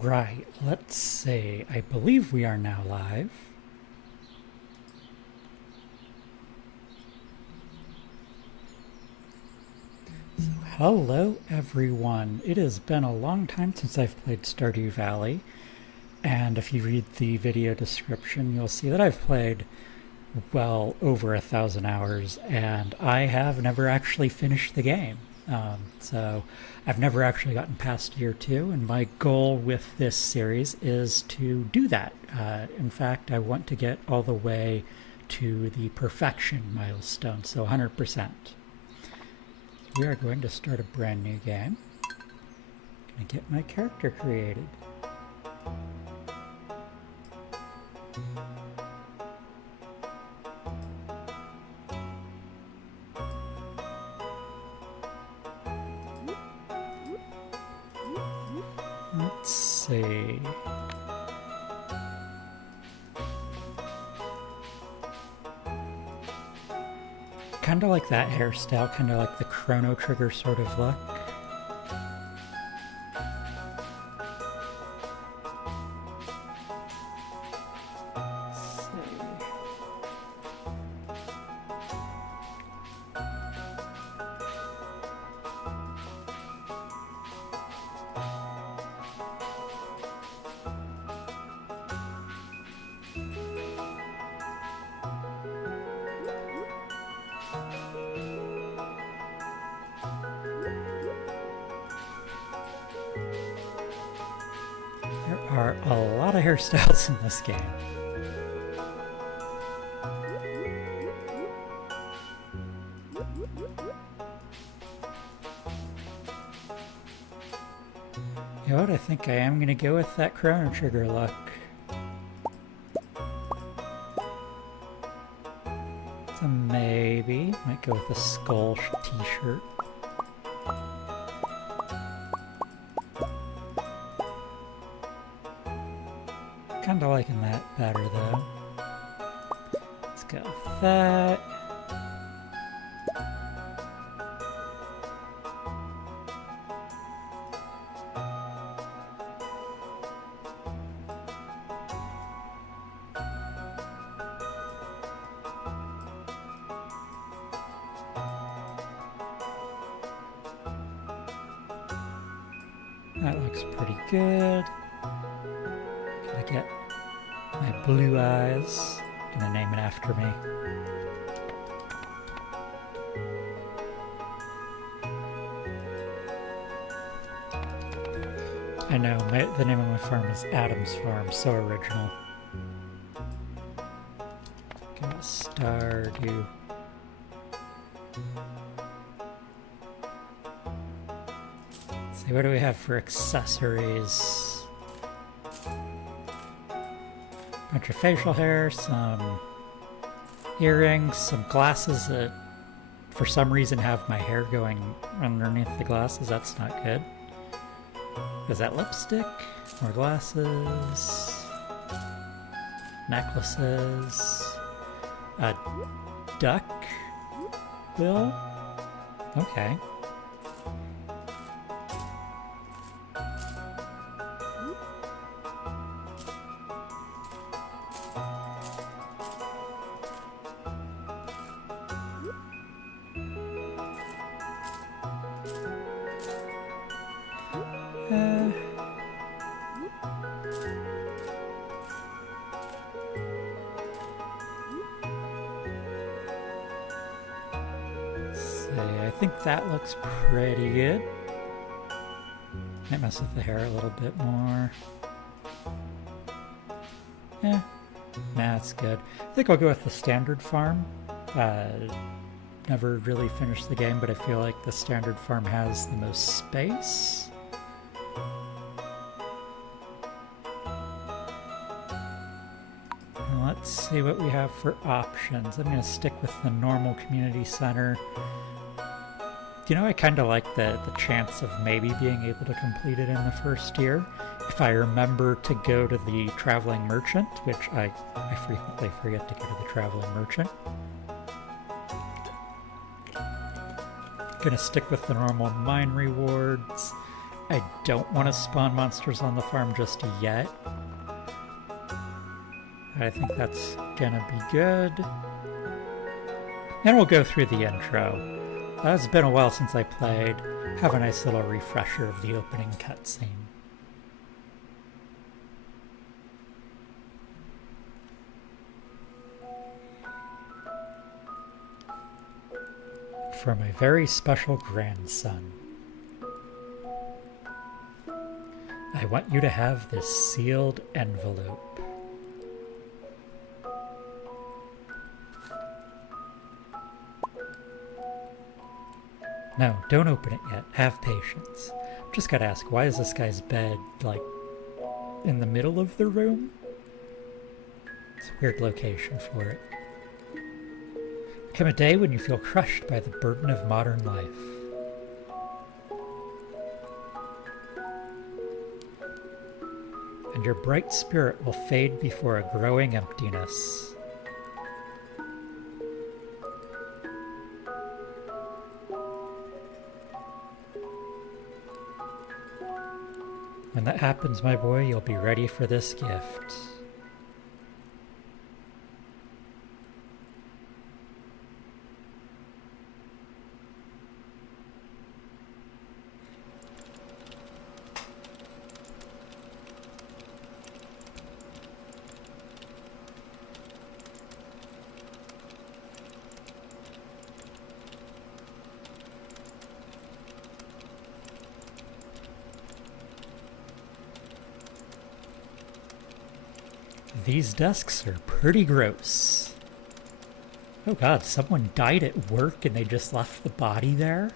Right, let's see. I believe we are now live. So, hello everyone. It has been a long time since I've played Stardew Valley, and if you read the video description, you'll see that I've played well over 1,000 hours, and I have never actually finished the game. So I've never actually gotten past year 2, and my goal with this series is to do that. In fact, I want to get all the way to the perfection milestone, so 100%. We are going to start a brand new game. Gonna get my character created. Let's see. Kind of like that hairstyle, kind of like the Chrono Trigger sort of look. There are a lot of hairstyles in this game. You know what? I think I am going to go with that Chrono Trigger look. So maybe might go with a skull t-shirt. Kinda liking that better though. Let's go with that. That looks pretty good. Gotta get my blue eyes. Gonna name it after me. I know, the name of my farm is Adam's Farm, so original. Gonna Stardew. Let's see, what do we have for accessories? Bunch of facial hair, some earrings, some glasses that for some reason have my hair going underneath the glasses. That's not good. Is that lipstick? More glasses. Necklaces. A duck bill? Okay. I think that looks pretty good. Might mess with the hair a little bit more. Yeah, that's good. I think I'll go with the standard farm. Never really finished the game, but I feel like the standard farm has the most space. Let's see what we have for options. I'm going to stick with the normal community center. You know, I kind of like the chance of maybe being able to complete it in the first year. If I remember to go to the traveling merchant, which I frequently forget to go to the traveling merchant. Gonna stick with the normal mine rewards. I don't want to spawn monsters on the farm just yet. I think that's gonna be good. And we'll go through the intro. It's been a while since I played. Have a nice little refresher of the opening cutscene. For my very special grandson. I want you to have this sealed envelope. No, don't open it yet. Have patience. Just gotta ask, why is this guy's bed, like, in the middle of the room? It's a weird location for it. Come a day when you feel crushed by the burden of modern life. And your bright spirit will fade before a growing emptiness. When that happens, my boy, you'll be ready for this gift. These desks are pretty gross. Oh god, someone died at work and they just left the body there?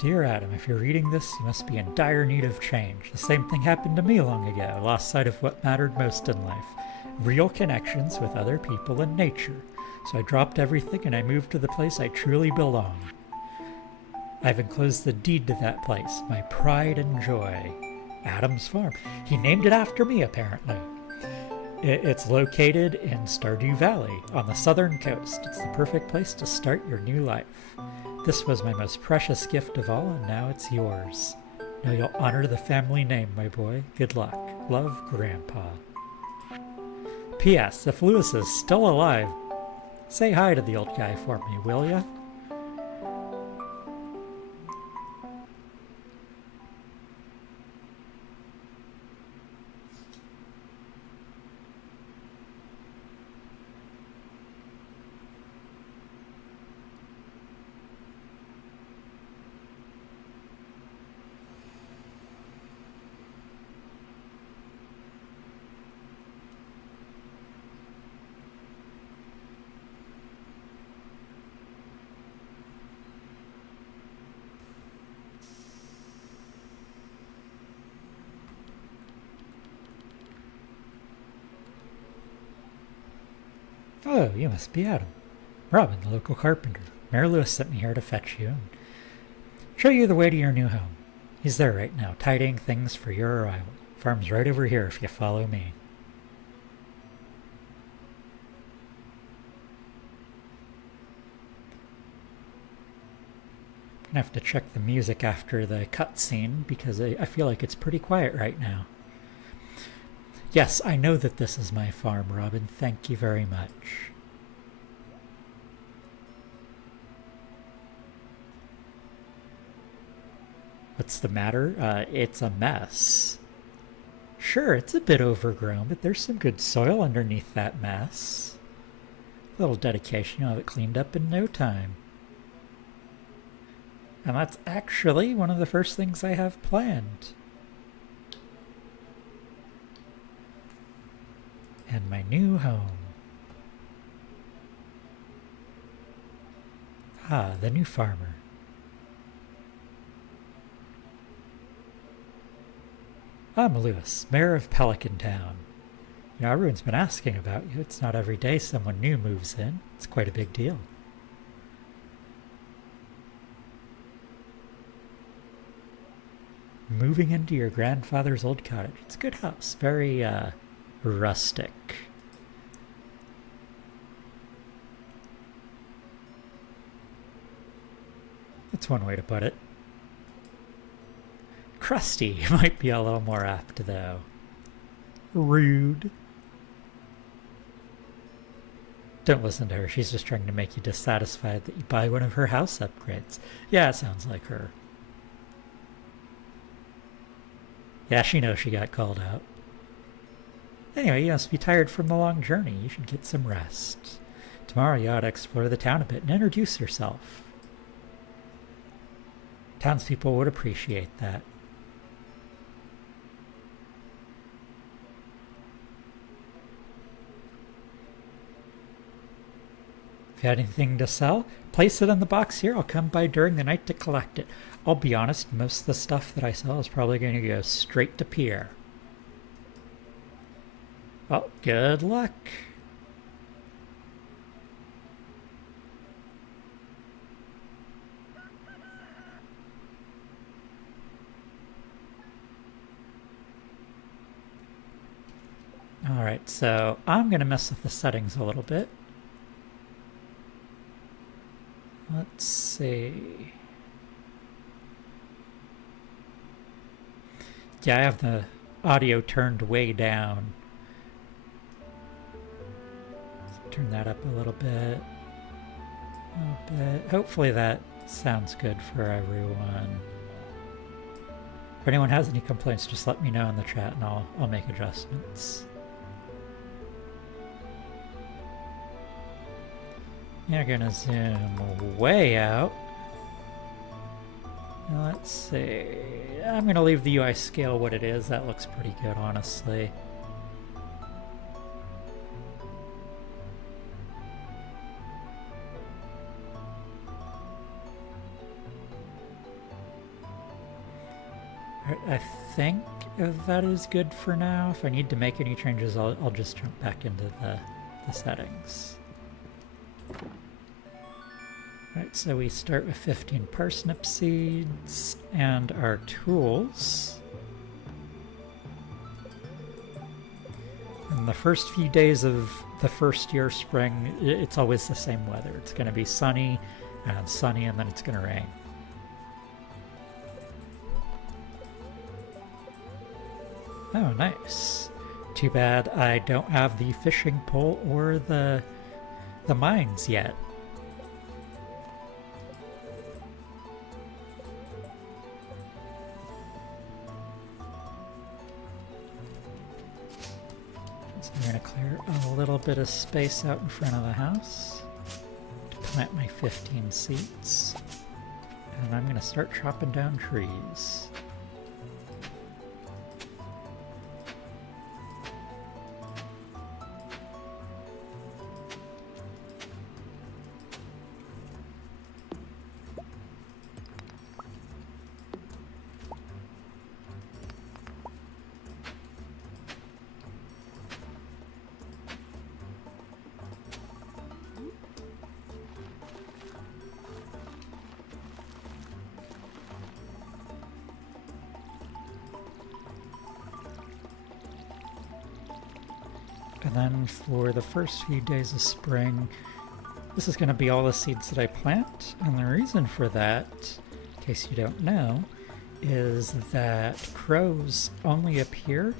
Dear Adam, if you're reading this, you must be in dire need of change. The same thing happened to me long ago. I lost sight of what mattered most in life. Real connections with other people and nature. So I dropped everything and I moved to the place I truly belong. I've enclosed the deed to that place, my pride and joy. Adam's Farm. He named it after me, apparently. It's located in Stardew Valley, on the southern coast. It's the perfect place to start your new life. This was my most precious gift of all, and now it's yours. Now you'll honor the family name, my boy. Good luck. Love, Grandpa. P.S. If Lewis is still alive, say hi to the old guy for me, will ya? Oh, you must be Adam. Robin, the local carpenter. Mayor Lewis sent me here to fetch you and show you the way to your new home. He's there right now, tidying things for your arrival. Farm's right over here if you follow me. I'm gonna have to check the music after the cutscene because I feel like it's pretty quiet right now. Yes, I know that this is my farm, Robin. Thank you very much. What's the matter? It's a mess. Sure, it's a bit overgrown, but there's some good soil underneath that mess. A little dedication, you'll have it cleaned up in no time. And that's actually one of the first things I have planned. And my new home. Ah, the new farmer. I'm Lewis, mayor of Pelican Town. You know, everyone's been asking about you. It's not every day someone new moves in. It's quite a big deal. moving into your grandfather's old cottage. It's a good house. Very rustic. That's one way to put it. Crusty might be a little more apt, though. Rude. Don't listen to her. She's just trying to make you dissatisfied that you buy one of her house upgrades. Yeah, it sounds like her. Yeah, she knows she got called out. Anyway, you must be tired from the long journey. You should get some rest. Tomorrow you ought to explore the town a bit and introduce yourself. Townspeople would appreciate that. If you had anything to sell, place it in the box here. I'll come by during the night to collect it. I'll be honest, most of the stuff that I sell is probably going to go straight to Pierre. Well, good luck. Alright, so I'm going to mess with the settings a little bit. Let's see. Yeah, I have the audio turned way down. Let's turn that up a little bit. Hopefully that sounds good for everyone. If anyone has any complaints, just let me know in the chat and I'll make adjustments. You're gonna zoom way out. Let's see. I'm gonna leave the UI scale what it is. That looks pretty good, honestly. I think that is good for now. If I need to make any changes, I'll just jump back into the settings. Right, so we start with 15 parsnip seeds and our tools. In the first few days of the first year spring, it's always the same weather. It's going to be sunny, and then it's going to rain. Oh, nice. Too bad I don't have the fishing pole or the mines yet. So I'm going to clear a little bit of space out in front of the house to plant my 15 seeds. And I'm going to start chopping down trees. And then for the first few days of spring, this is going to be all the seeds that I plant. And the reason for that, in case you don't know, is that crows only appear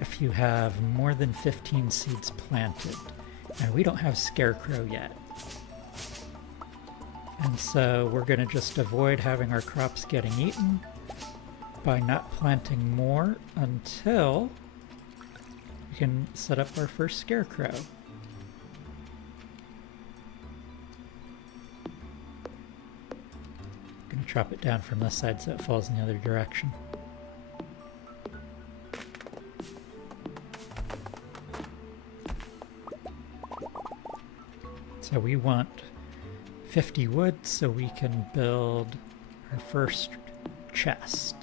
if you have more than 15 seeds planted. And we don't have scarecrow yet. And so we're going to just avoid having our crops getting eaten by not planting more until we can set up our first scarecrow. I'm going to chop it down from this side so it falls in the other direction. So we want 50 wood so we can build our first chest.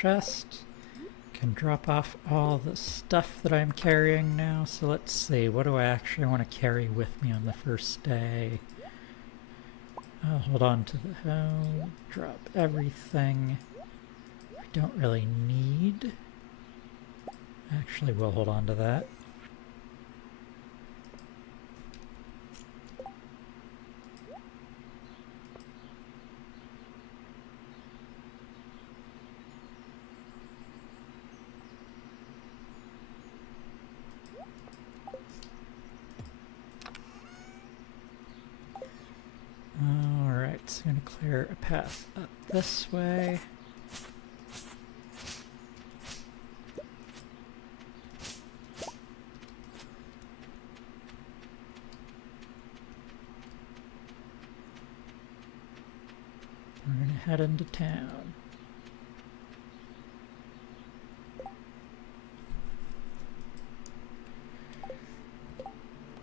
chest. Can drop off all the stuff that I'm carrying now. So let's see, what do I actually want to carry with me on the first day? I'll hold on to the hoe, drop everything I don't really need. Actually, we'll hold on to that. Alright, so I'm going to clear a path up this way. We're going to head into town.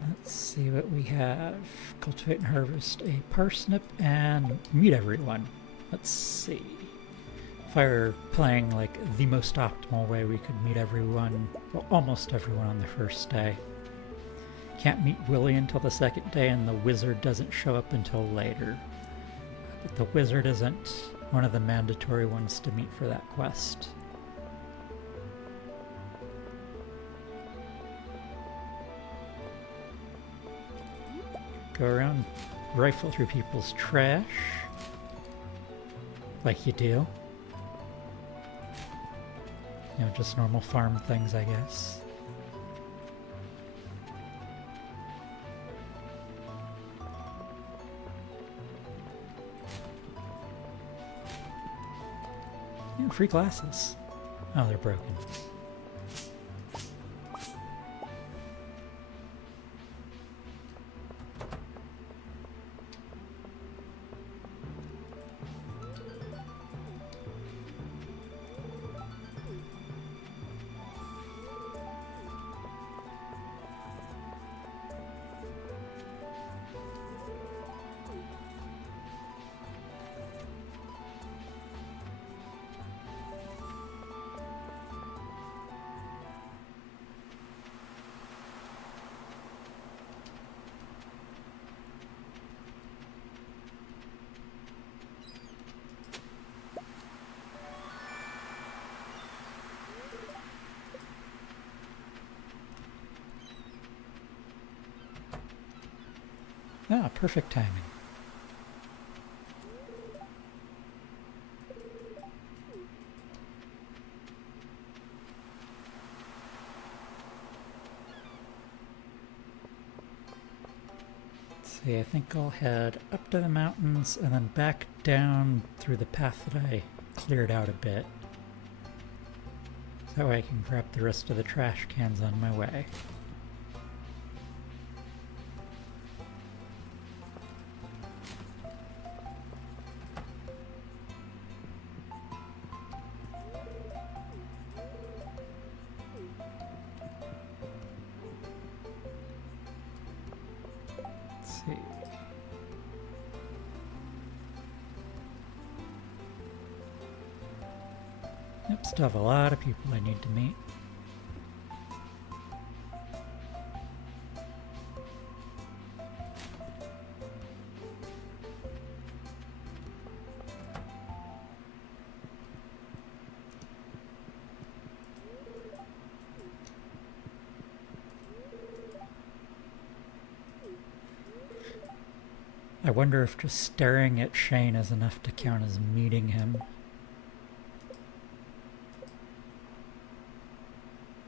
Let's see what we have. Cultivate and harvest a parsnip and meet everyone. Let's see. If I were playing like the most optimal way, we could meet everyone, well, almost everyone on the first day. Can't meet Willie until the second day, and the wizard doesn't show up until later. But the wizard isn't one of the mandatory ones to meet for that quest. Go around, rifle through people's trash, like you do. You know, just normal farm things, I guess. Ooh, free glasses. Oh, they're broken. Ah, perfect timing. Let's see, I think I'll head up to the mountains and then back down through the path that I cleared out a bit. So that way I can grab the rest of the trash cans on my way. Yep, still have a lot of people I need to meet. I wonder if just staring at Shane is enough to count as meeting him.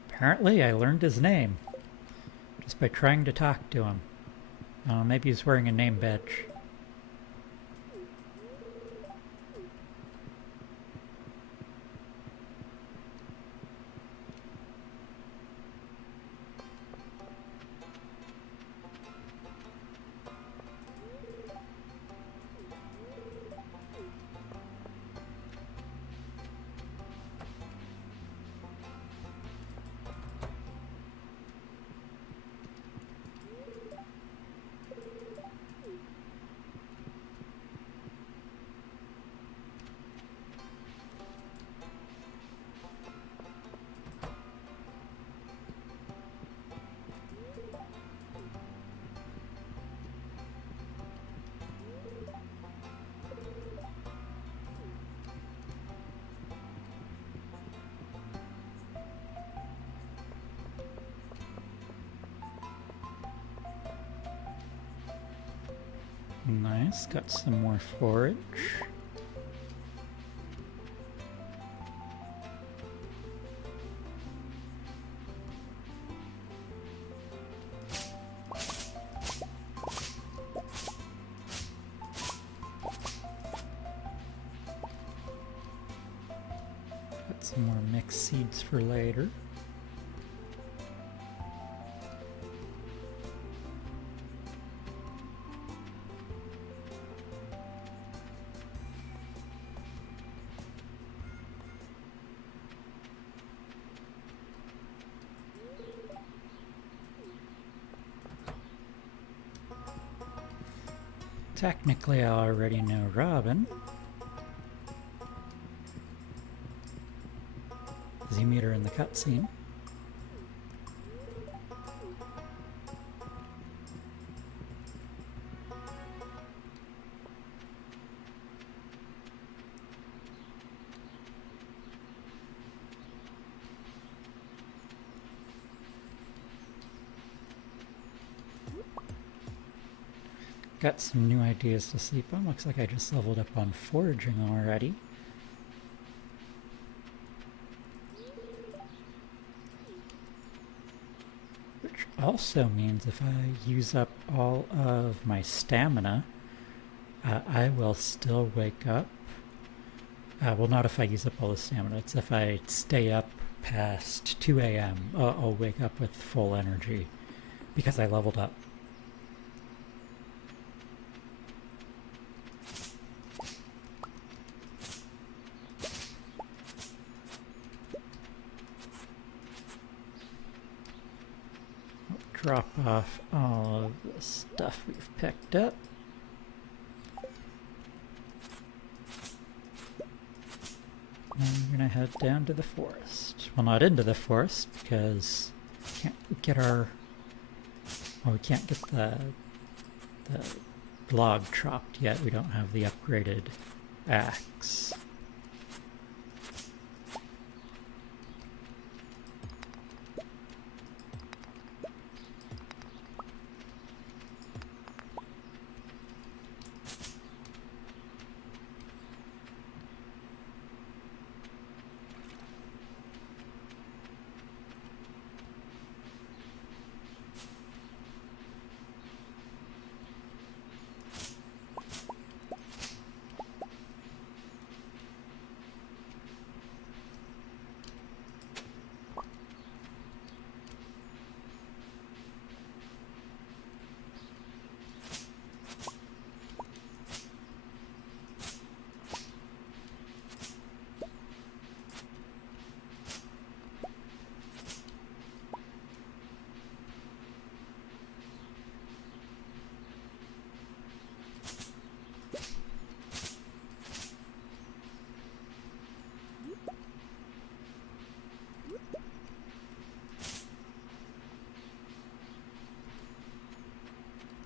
Apparently, I learned his name just by trying to talk to him. Maybe he's wearing a name badge. Nice, got some more forage. Got some more mixed seeds for later. Technically, I already know Robin, because you meet her in the cutscene. Got some new ideas to sleep on. Looks like I just leveled up on foraging already. Which also means if I use up all of my stamina, I will still wake up. Well, not if I use up all the stamina. It's if I stay up past 2 a.m. I'll wake up with full energy because I leveled up. Drop off all of the stuff we've picked up. And we're gonna head down to the forest. Well, not into the forest because we can't get our... Well, we can't get the log chopped yet. We don't have the upgraded axe.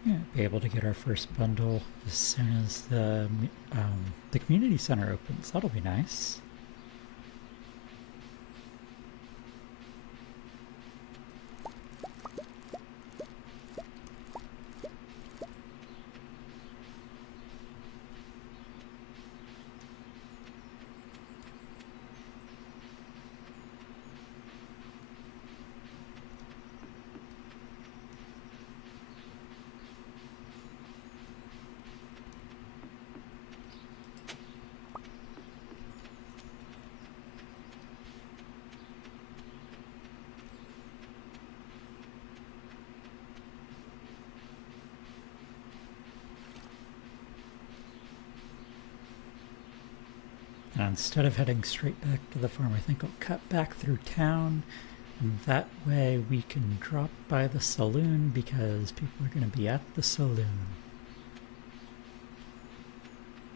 Yeah, be able to get our first bundle as soon as the community center opens. That'll be nice. And instead of heading straight back to the farm, I think I'll cut back through town, and that way we can drop by the saloon because people are going to be at the saloon.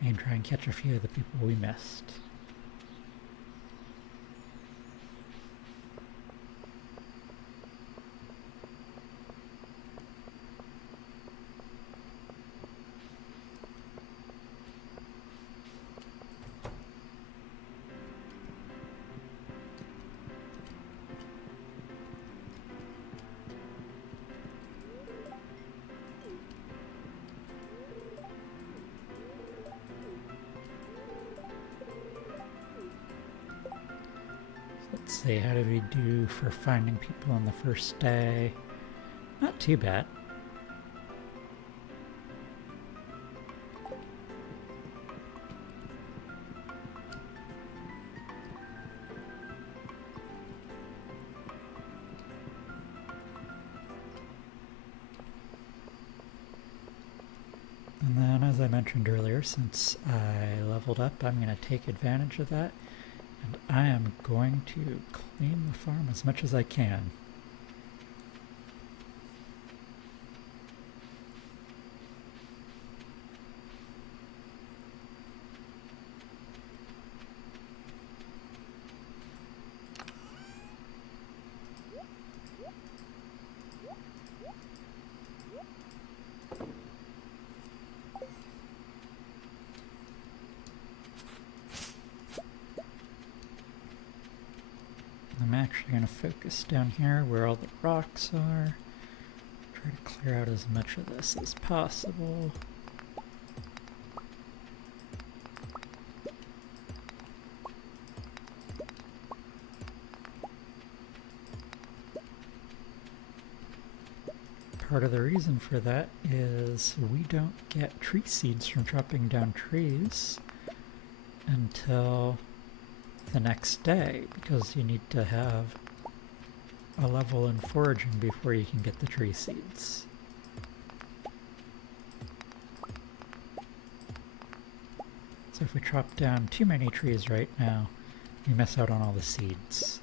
And try and catch a few of the people we missed. Let's see, how did we do for finding people on the first day? Not too bad. And then, as I mentioned earlier, since I leveled up, I'm going to take advantage of that, and I am going to clean the farm as much as I can. I'm actually going to focus down here where all the rocks are. Try to clear out as much of this as possible. Part of the reason for that is we don't get tree seeds from chopping down trees until the next day, because you need to have a level in foraging before you can get the tree seeds. So if we chop down too many trees right now, we miss out on all the seeds.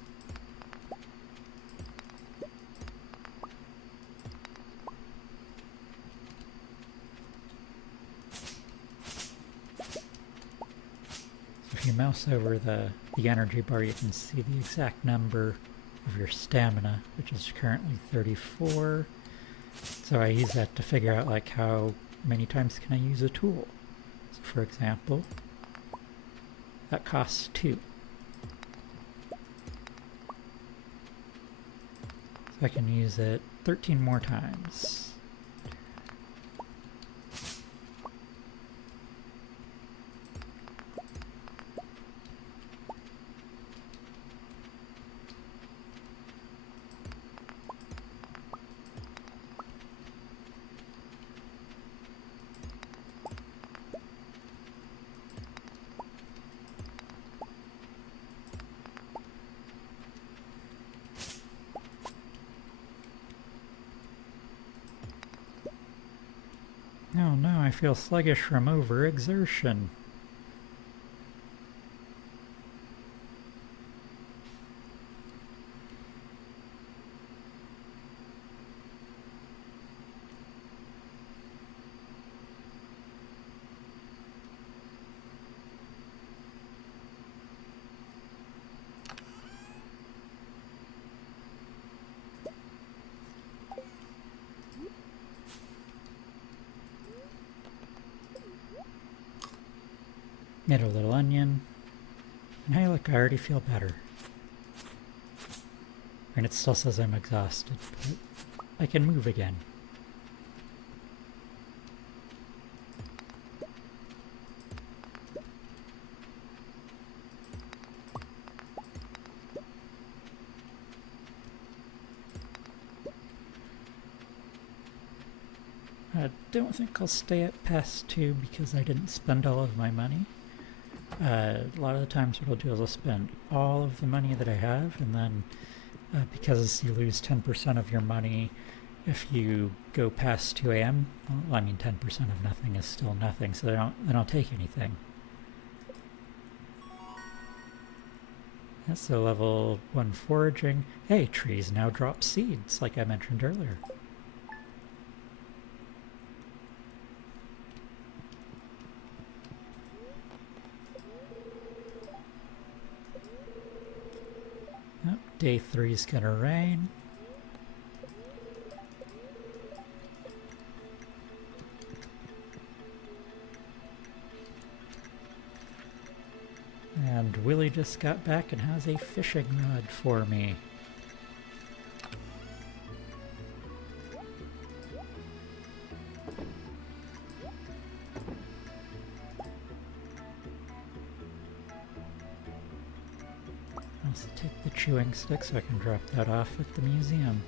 If you mouse over the energy bar, you can see the exact number of your stamina, which is currently 34. So I use that to figure out like how many times can I use a tool. So for example, that costs 2. So I can use it 13 more times. Oh no, I feel sluggish from overexertion. Made a little onion. And hey look, I already feel better. And it still says I'm exhausted, but I can move again. I don't think I'll stay at past 2 because I didn't spend all of my money. A lot of the times what I'll do is I'll spend all of the money that I have, and then because you lose 10% of your money if you go past 2 a.m., well, I mean 10% of nothing is still nothing, so they don't take anything. That's the level 1 foraging. Hey, trees now drop seeds, like I mentioned earlier. Day 3 is gonna rain. And Willie just got back and has a fishing rod for me. also take the chewing stick so I can drop that off at the museum.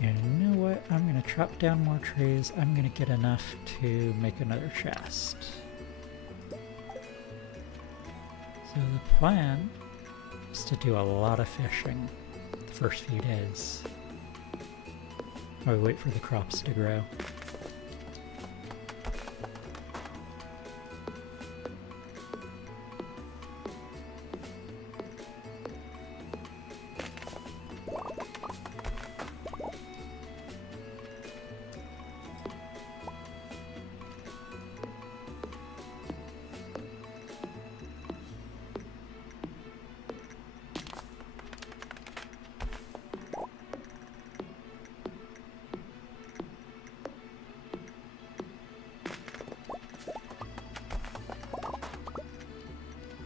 And you know what? I'm going to chop down more trees. I'm going to get enough to make another chest. So the plan is to do a lot of fishing the first few days. While we wait for the crops to grow.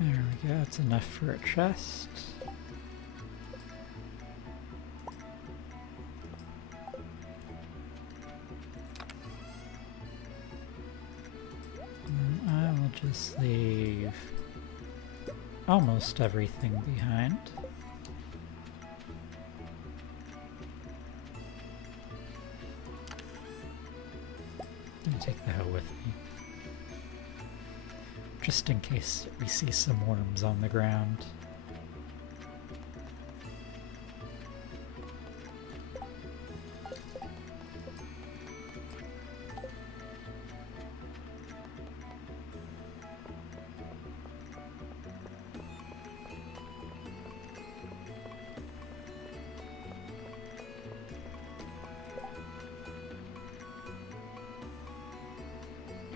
There we go, that's enough for a chest. And I will just leave almost everything behind. And take the hoe with me. Just in case we see some worms on the ground.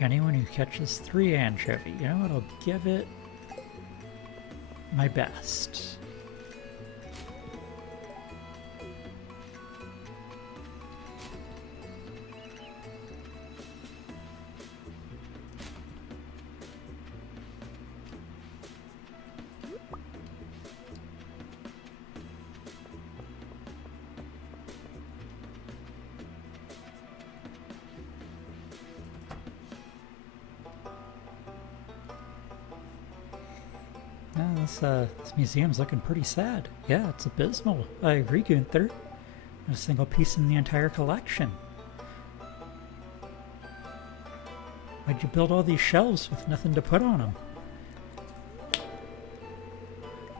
Anyone who catches 3 anchovy, you know what, I'll give it my best. This museum's looking pretty sad. Yeah, it's abysmal. I agree, Gunther. Not a single piece in the entire collection. Why'd you build all these shelves with nothing to put on them?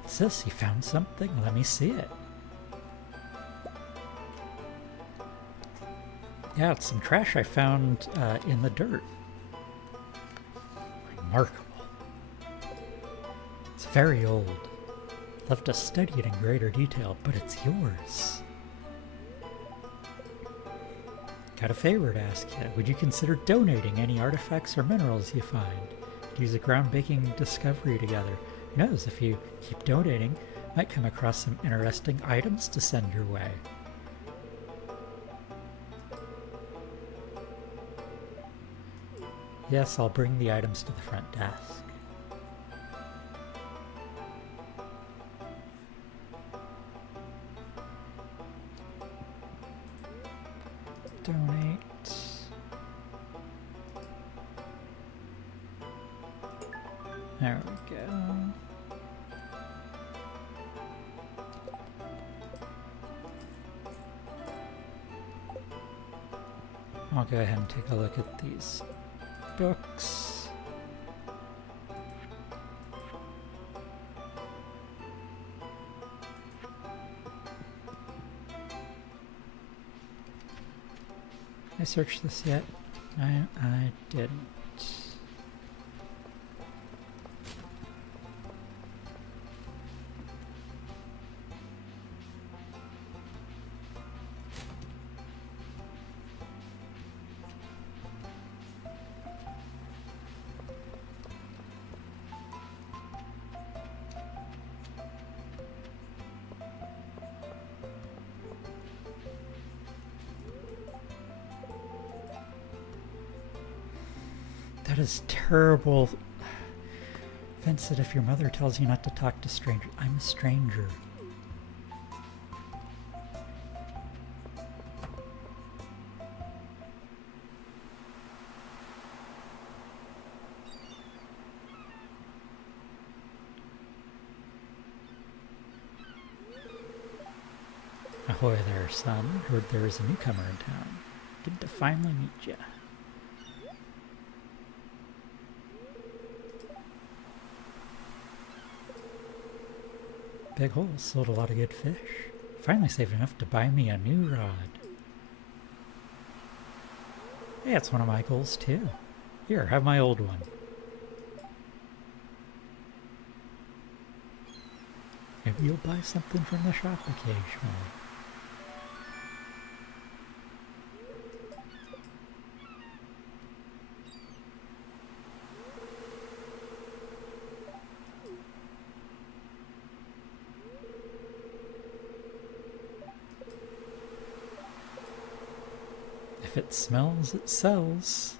What's this? You found something? Let me see it. Yeah, it's some trash I found in the dirt. Remarkable. It's very old. Love to study it in greater detail, but it's yours. Got a favor to ask you. Would you consider donating any artifacts or minerals you find? Use a groundbreaking discovery together. Who knows, if you keep donating, might come across some interesting items to send your way. Yes, I'll bring the items to the front desk. Donate. There we go. I'll go ahead and take a look at these books. I searched this yet? I didn't. That is terrible Vincent, if your mother tells you not to talk to strangers, I'm a stranger. Ahoy there, son. Heard there is a newcomer in town. Good to finally meet ya. Big hole sold a lot of good fish. Finally saved enough to buy me a new rod. Hey, it's one of my goals too. Here, have my old one. Maybe you'll buy something from the shop occasionally. If it smells, it sells.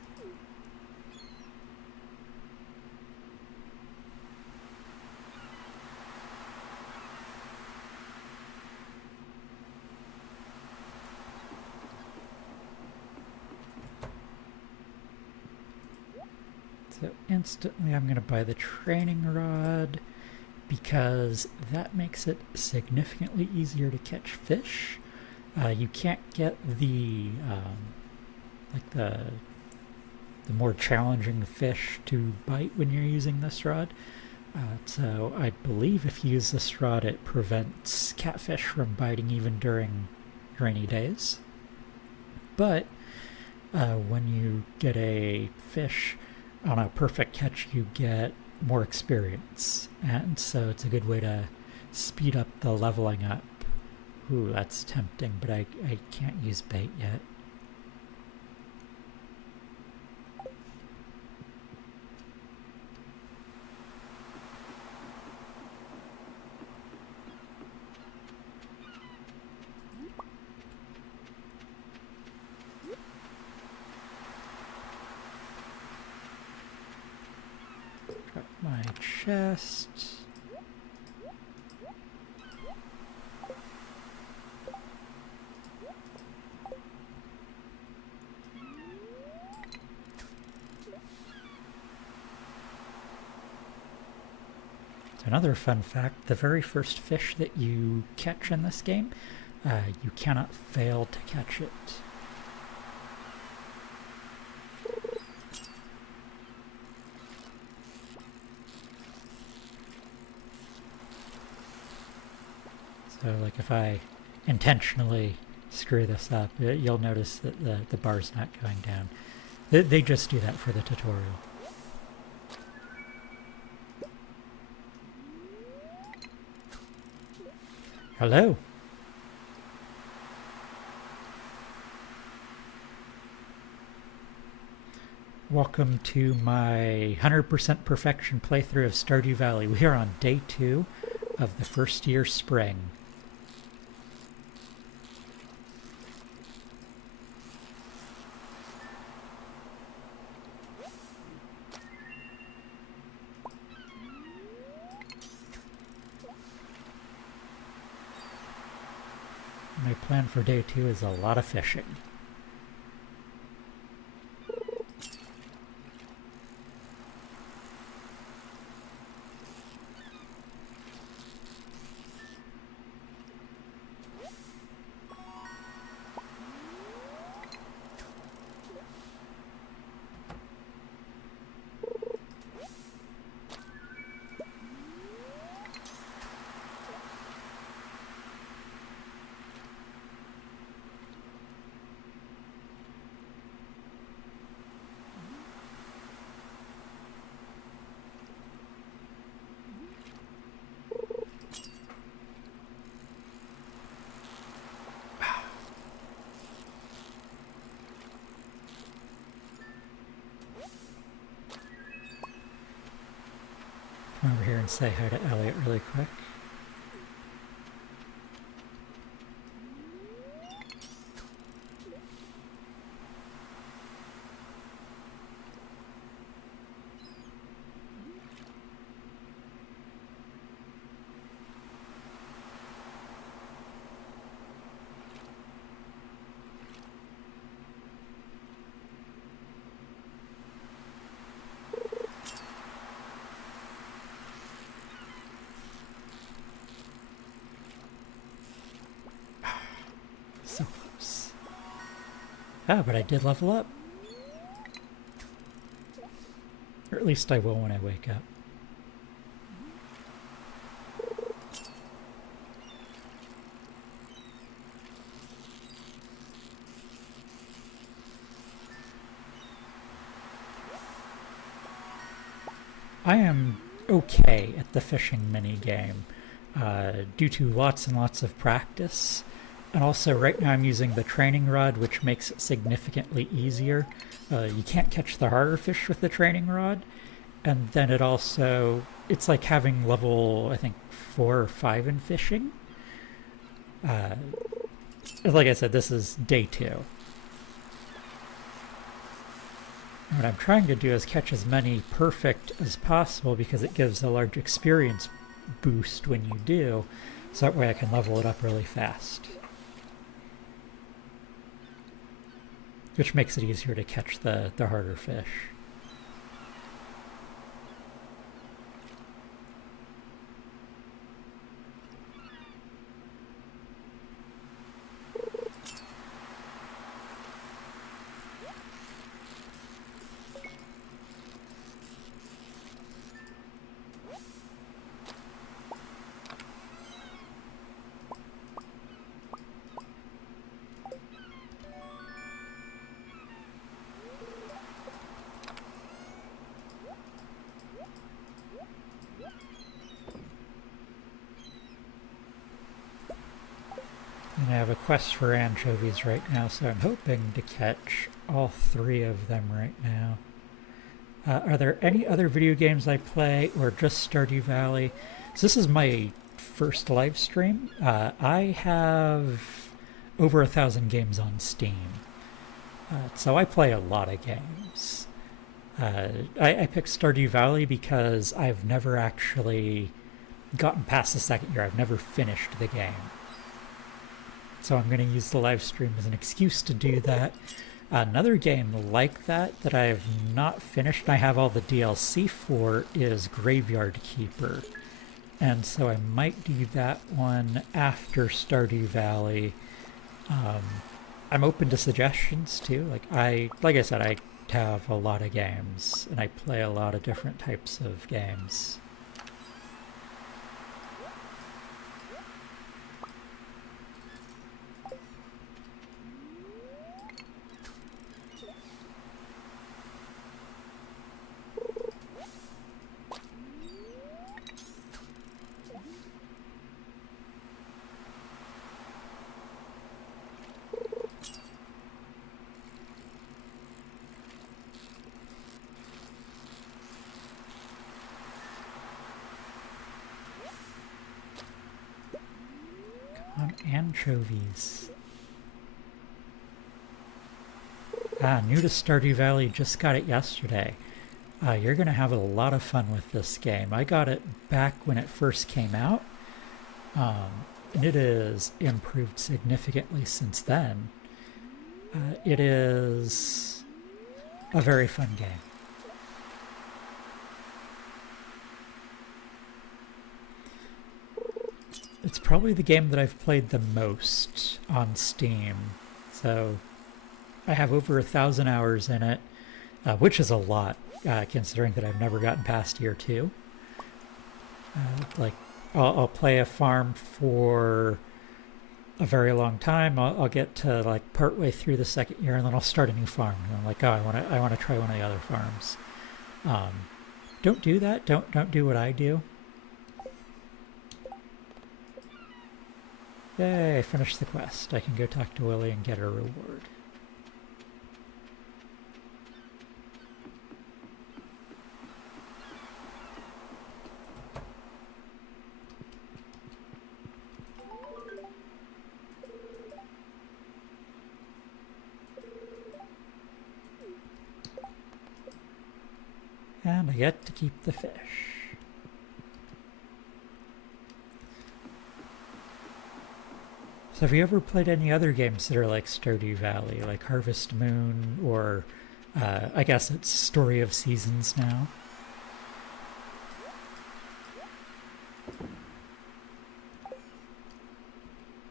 So instantly I'm going to buy the training rod because that makes it significantly easier to catch fish. You can't get the the more challenging fish to bite when you're using this rod. So I believe if you use this rod, it prevents catfish from biting even during rainy days. But when you get a fish on a perfect catch, you get more experience, and so it's a good way to speed up the leveling up. Ooh, that's tempting, but I can't use bait yet. Drop my chest. Another fun fact, the very first fish that you catch in this game, you cannot fail to catch it. So like if I intentionally screw this up, you'll notice that the bar's not going down. They just do that for the tutorial. Hello. Welcome to my 100% perfection playthrough of Stardew Valley. We are on day 2 of the first year spring. My plan for day 2 is a lot of fishing. Come over here and say hi to Elliot really quick. Ah, but I did level up. Or at least I will when I wake up. I am okay at the fishing mini game due to lots and lots of practice. And also, right now I'm using the training rod, which makes it significantly easier. You can't catch the harder fish with the training rod. And then it's like having level, I think, 4 or 5 in fishing. Uh, like I said, this is day 2. What I'm trying to do is catch as many perfect as possible because it gives a large experience boost when you do, so that way I can level it up really fast. Which makes it easier to catch the harder fish. And I have a quest for anchovies right now, so I'm hoping to catch all 3 of them right now. Are there any other video games I play, or just Stardew Valley? So this is my first live stream. I have over 1,000 games on Steam, so I play a lot of games. I picked Stardew Valley because I've never actually gotten past the second year. I've never finished the game. So I'm going to use the live stream as an excuse to do that. Another game like that I have not finished, and I have all the DLC for, is Graveyard Keeper. And so I might do that one after Stardew Valley. I'm open to suggestions too. Like I said, I have a lot of games, and I play a lot of different types of games. On anchovies. New to Stardew Valley, just got it yesterday. You're going to have a lot of fun with this game. I got it back when it first came out, and it has improved significantly since then. It is a very fun game. It's probably the game that I've played the most on Steam. So I have over 1,000 hours in it, which is a lot, considering that I've never gotten past year 2. I'll play a farm for a very long time. I'll get to like partway through the second year, and then I'll start a new farm. And I'm like, oh, I want to try one of the other farms. Don't do that. Don't do what I do. Yay, I finished the quest. I can go talk to Willie and get a reward. And I get to keep the fish. So have you ever played any other games that are like Stardew Valley, like Harvest Moon, or I guess it's Story of Seasons now?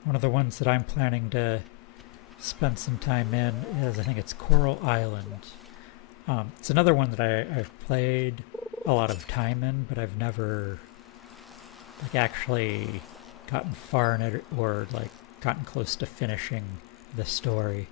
One of the ones that I'm planning to spent some time in is, I think it's Coral Island. It's another one that I've played a lot of time in, but I've never like actually gotten far in it or like gotten close to finishing the story.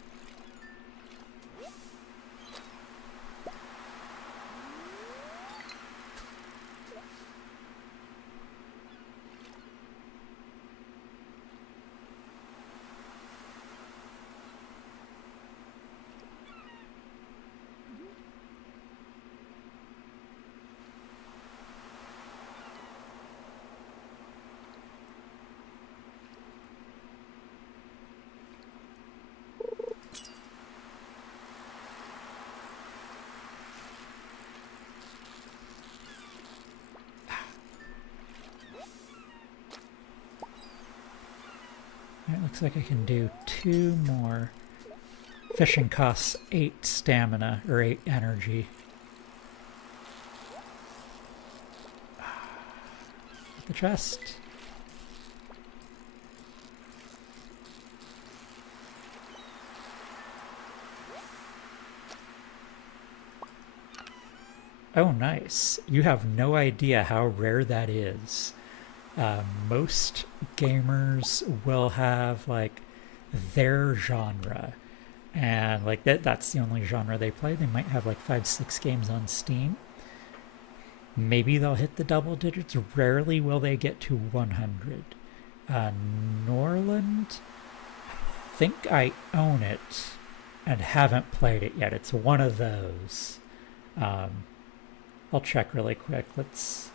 It looks like I can do 2 more. Fishing costs 8 stamina, or 8 energy. The chest. Oh, nice. You have no idea how rare that is. Most gamers will have like their genre, and like that's the only genre they play. They might have like 5-6 games on Steam. Maybe they'll hit the double digits. Rarely will they get to 100. Norland, I think I own it and haven't played it yet. It's one of those. I'll check really quick. Let's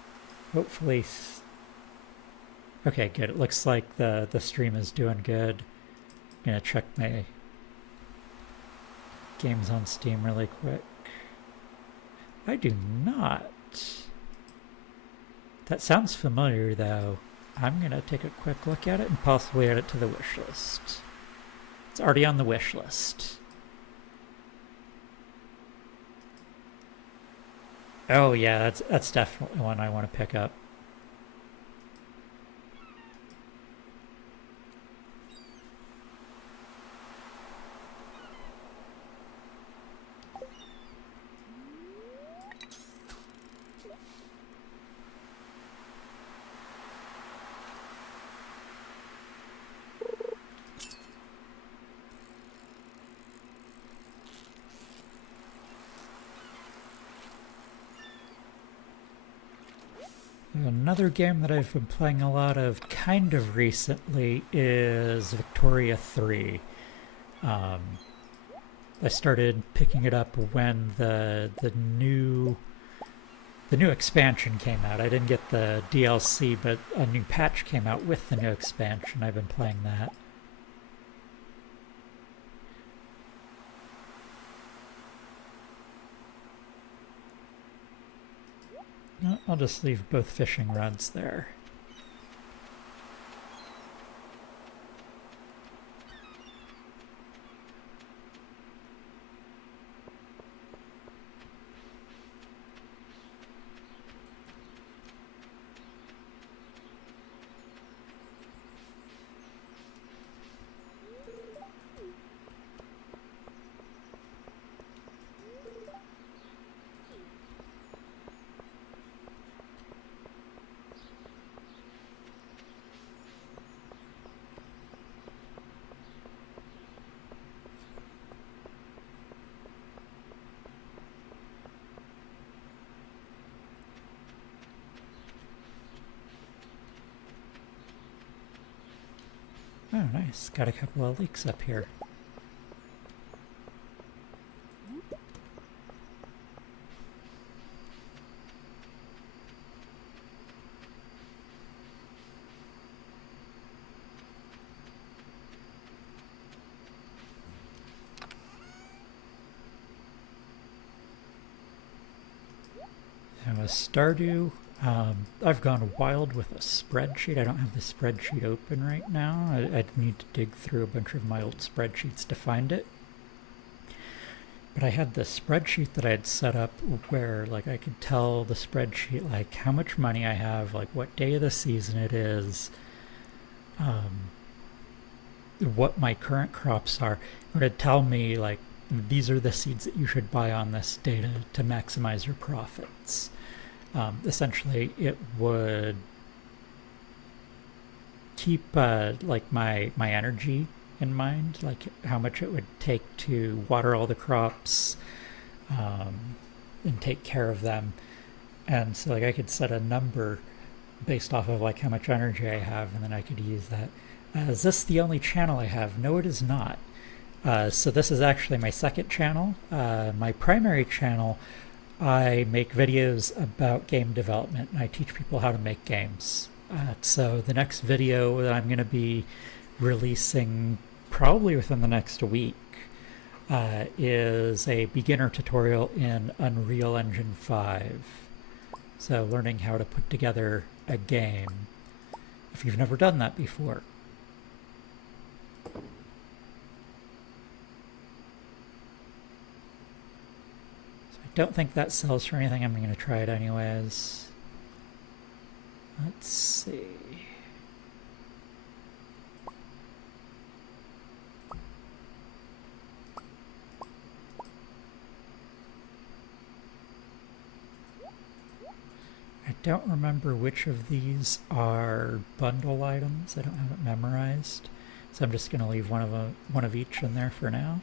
hopefully. Okay, good. It looks like the stream is doing good. I'm gonna check my games on Steam really quick. I do not. That sounds familiar though. I'm gonna take a quick look at it and possibly add it to the wish list. It's already on the wish list. Oh yeah, that's definitely one I want to pick up. Another game that I've been playing a lot of kind of recently is Victoria 3. I started picking it up when the new expansion came out. I didn't get the DLC, but a new patch came out with the new expansion. I've been playing that. I'll just leave both fishing rods there. Oh, nice. Got a couple of leeks up here. And with Stardew, I've gone wild with a spreadsheet. I don't have the spreadsheet open right now. I'd need to dig through a bunch of my old spreadsheets to find it. But I had this spreadsheet that I had set up where like I could tell the spreadsheet like how much money I have, like what day of the season it is, what my current crops are. It would tell me like these are the seeds that you should buy on this day to maximize your profits. Essentially, it would keep like my energy in mind, like how much it would take to water all the crops and take care of them. And so like I could set a number based off of like how much energy I have, and then I could use that. Is this the only channel I have? No, it is not. So this is actually my second channel. My primary channel, I make videos about game development, and I teach people how to make games. So the next video that I'm going to be releasing probably within the next week is a beginner tutorial in Unreal Engine 5. So learning how to put together a game if you've never done that before. So I don't think that sells for anything. I'm going to try it anyways. Let's see. I don't remember which of these are bundle items. I don't have it memorized. So I'm just going to leave one of each in there for now.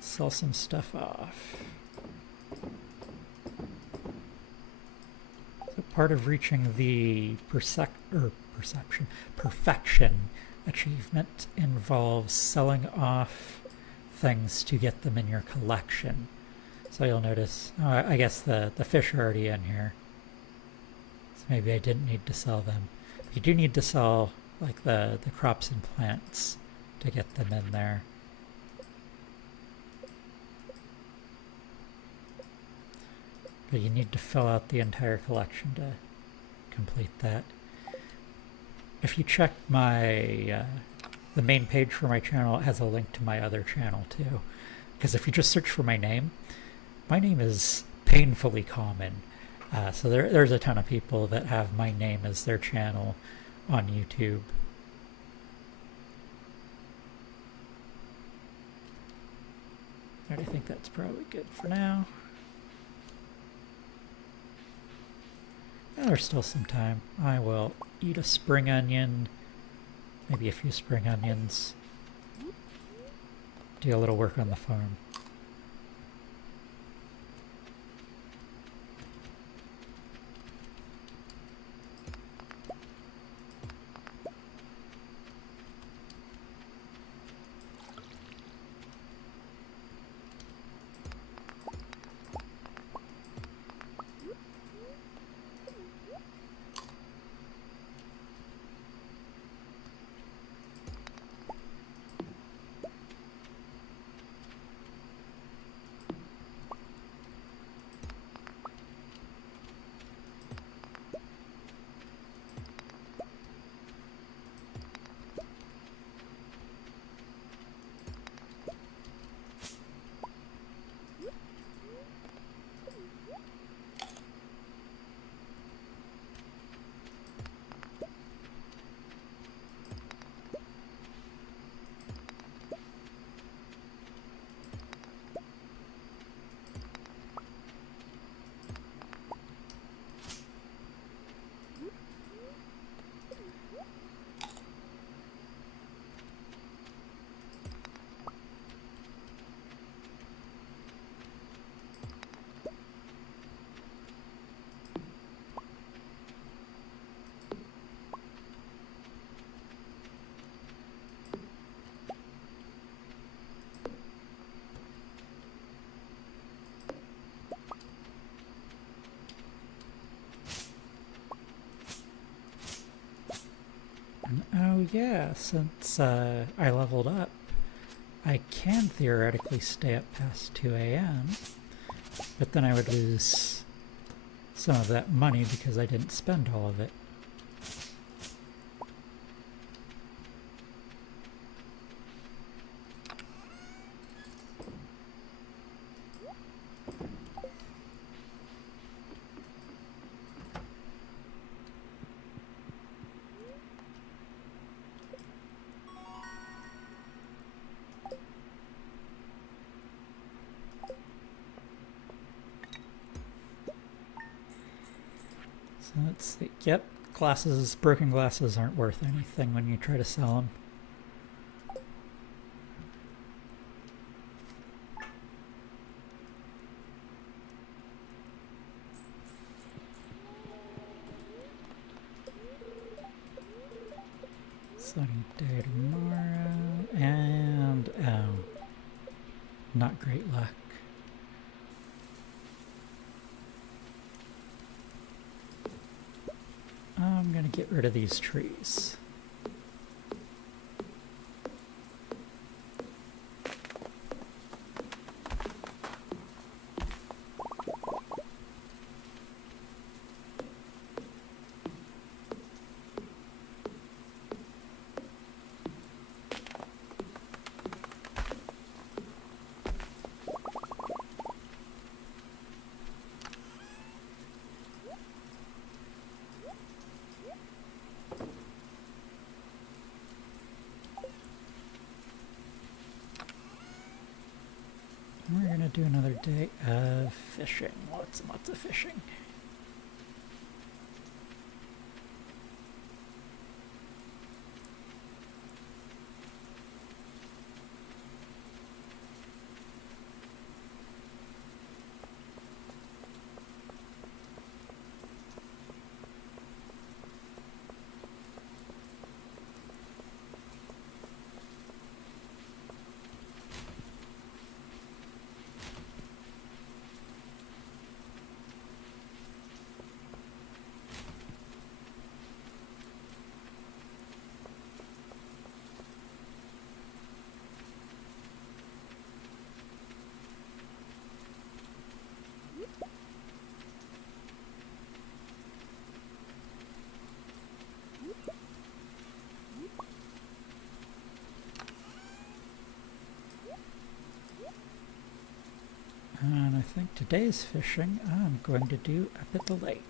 Sell some stuff off. So part of reaching the perfection achievement involves selling off things to get them in your collection. So you'll notice, I guess the fish are already in here. So maybe I didn't need to sell them. But you do need to sell like the crops and plants to get them in there. But you need to fill out the entire collection to complete that. If you check my the main page for my channel, it has a link to my other channel too. Because if you just search for my name is painfully common. So there's a ton of people that have my name as their channel on YouTube. But I think that's probably good for now. There's still some time. I will eat a spring onion, maybe a few spring onions, do a little work on the farm. Oh yeah, since I leveled up, I can theoretically stay up past 2 a.m., but then I would lose some of that money because I didn't spend all of it. let's see. Yep, glasses, broken glasses aren't worth anything when you try to sell them. Sunny day tomorrow, and not great luck. I'm gonna get rid of these trees. We're gonna do another day of fishing. Lots and lots of fishing. And I think today's fishing I'm going to do up at the lake.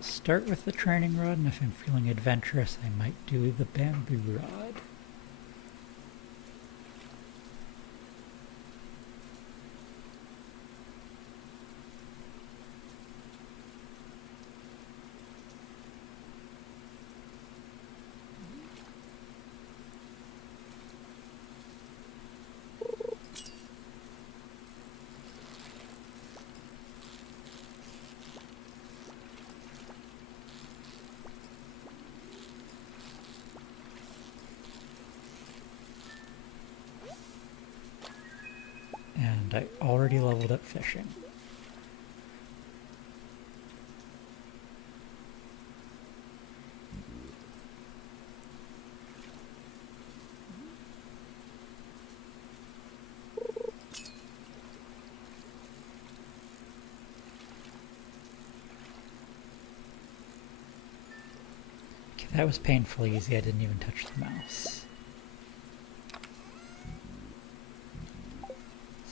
Start with the training rod, and if I'm feeling adventurous, I might do the bamboo rod. And I already leveled up fishing. Okay, that was painfully easy. I didn't even touch the mouse.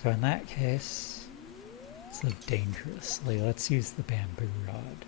So in that case, let's live dangerously. Let's use the bamboo rod.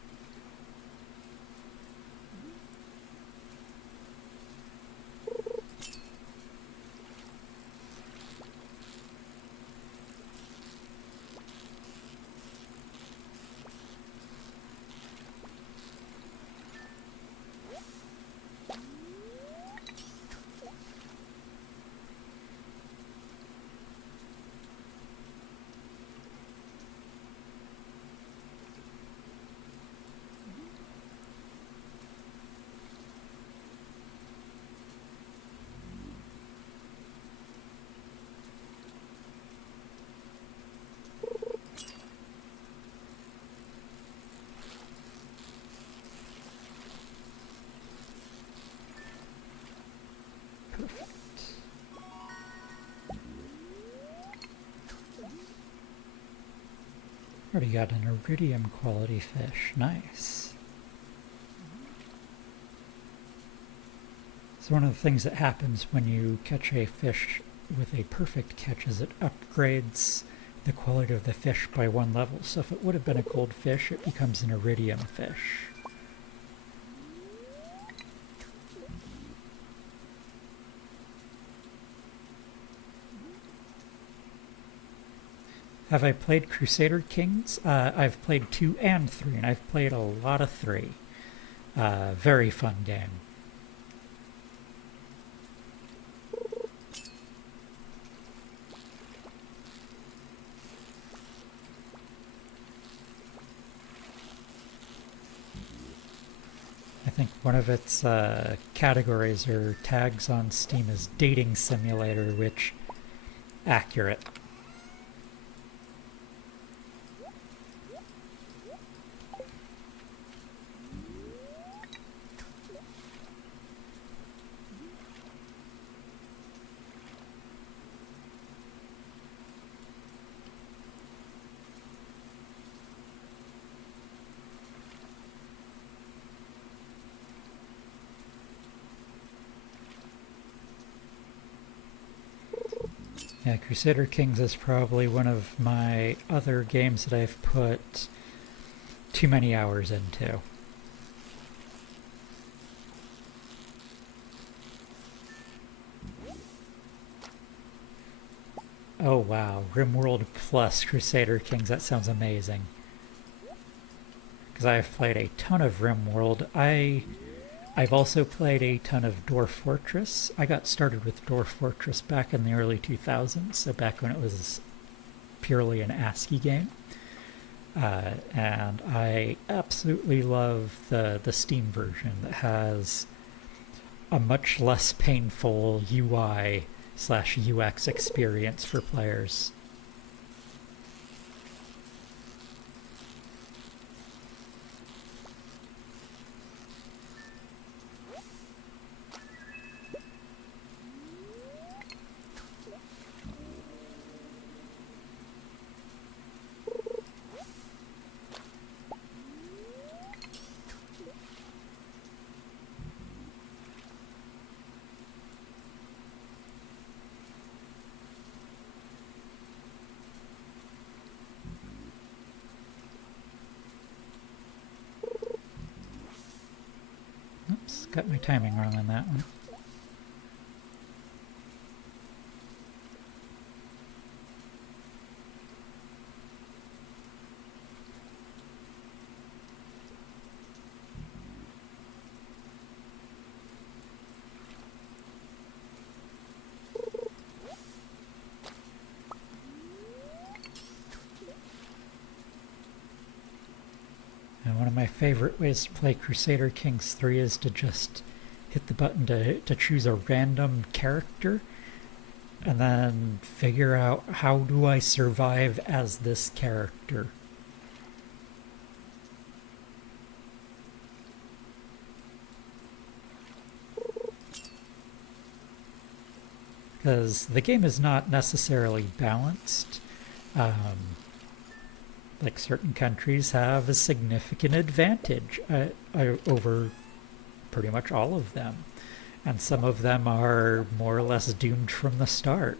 Already got an iridium quality fish. Nice. So one of the things that happens when you catch a fish with a perfect catch is it upgrades the quality of the fish by one level. So if it would have been a gold fish, it becomes an iridium fish. Have I played Crusader Kings? I've played 2 and 3, and I've played a lot of 3. Very fun game. I think one of its categories or tags on Steam is dating simulator, which accurate. Yeah, Crusader Kings is probably one of my other games that I've put too many hours into. Oh wow, RimWorld plus Crusader Kings, that sounds amazing. Because I've played a ton of RimWorld. I've also played a ton of Dwarf Fortress. I got started with Dwarf Fortress back in the early 2000s, so back when it was purely an ASCII game. And I absolutely love the Steam version that has a much less painful UI slash UX experience for players. Oops, got my timing wrong on that one. And one of my favorite ways to play Crusader Kings 3 is to just hit the button to choose a random character and then figure out how do I survive as this character. Because the game is not necessarily balanced. Like certain countries have a significant advantage over pretty much all of them. And some of them are more or less doomed from the start.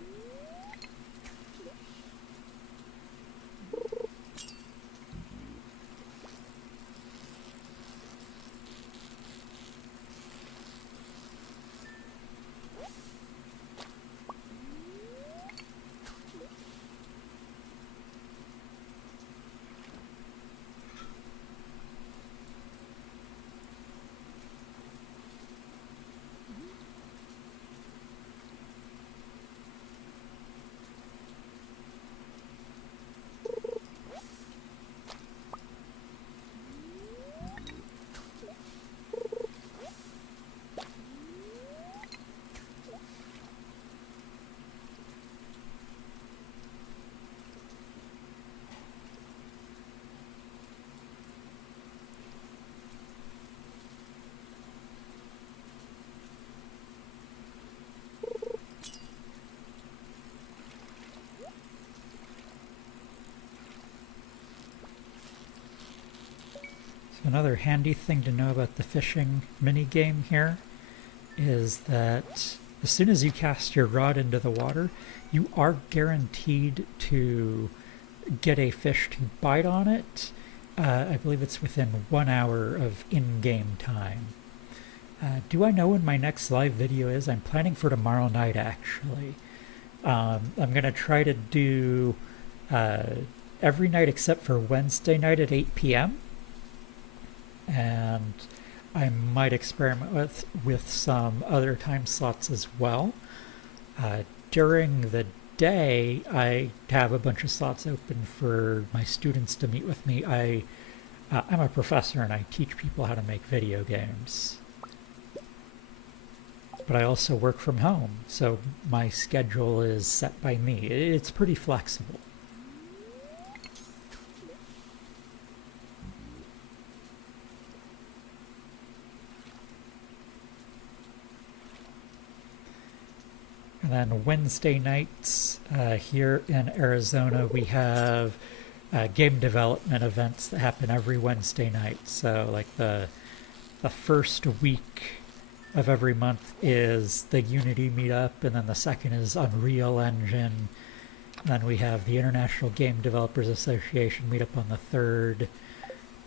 Another handy thing to know about the fishing mini game here is that as soon as you cast your rod into the water, you are guaranteed to get a fish to bite on it. I believe it's within 1 hour of in-game time. Do I know when my next live video is? I'm planning for tomorrow night, actually. I'm going to try to do every night except for Wednesday night at 8 p.m. And I might experiment with some other time slots as well. During the day, I have a bunch of slots open for my students to meet with me. I'm a professor and I teach people how to make video games. But I also work from home, so my schedule is set by me. It's pretty flexible. And then Wednesday nights here in Arizona, we have game development events that happen every Wednesday night. So like the first week of every month is the Unity meetup, and then the second is Unreal Engine. And then we have the International Game Developers Association meetup on the 3rd.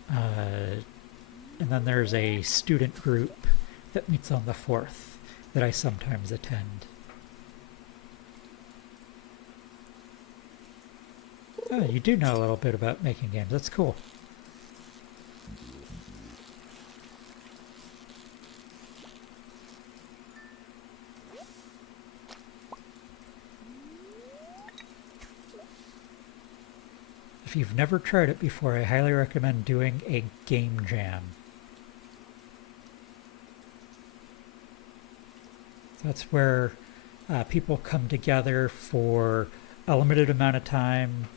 And then there's a student group that meets on the 4th that I sometimes attend. Oh, you do know a little bit about making games. That's cool. If you've never tried it before, I highly recommend doing a game jam. That's where people come together for a limited amount of time.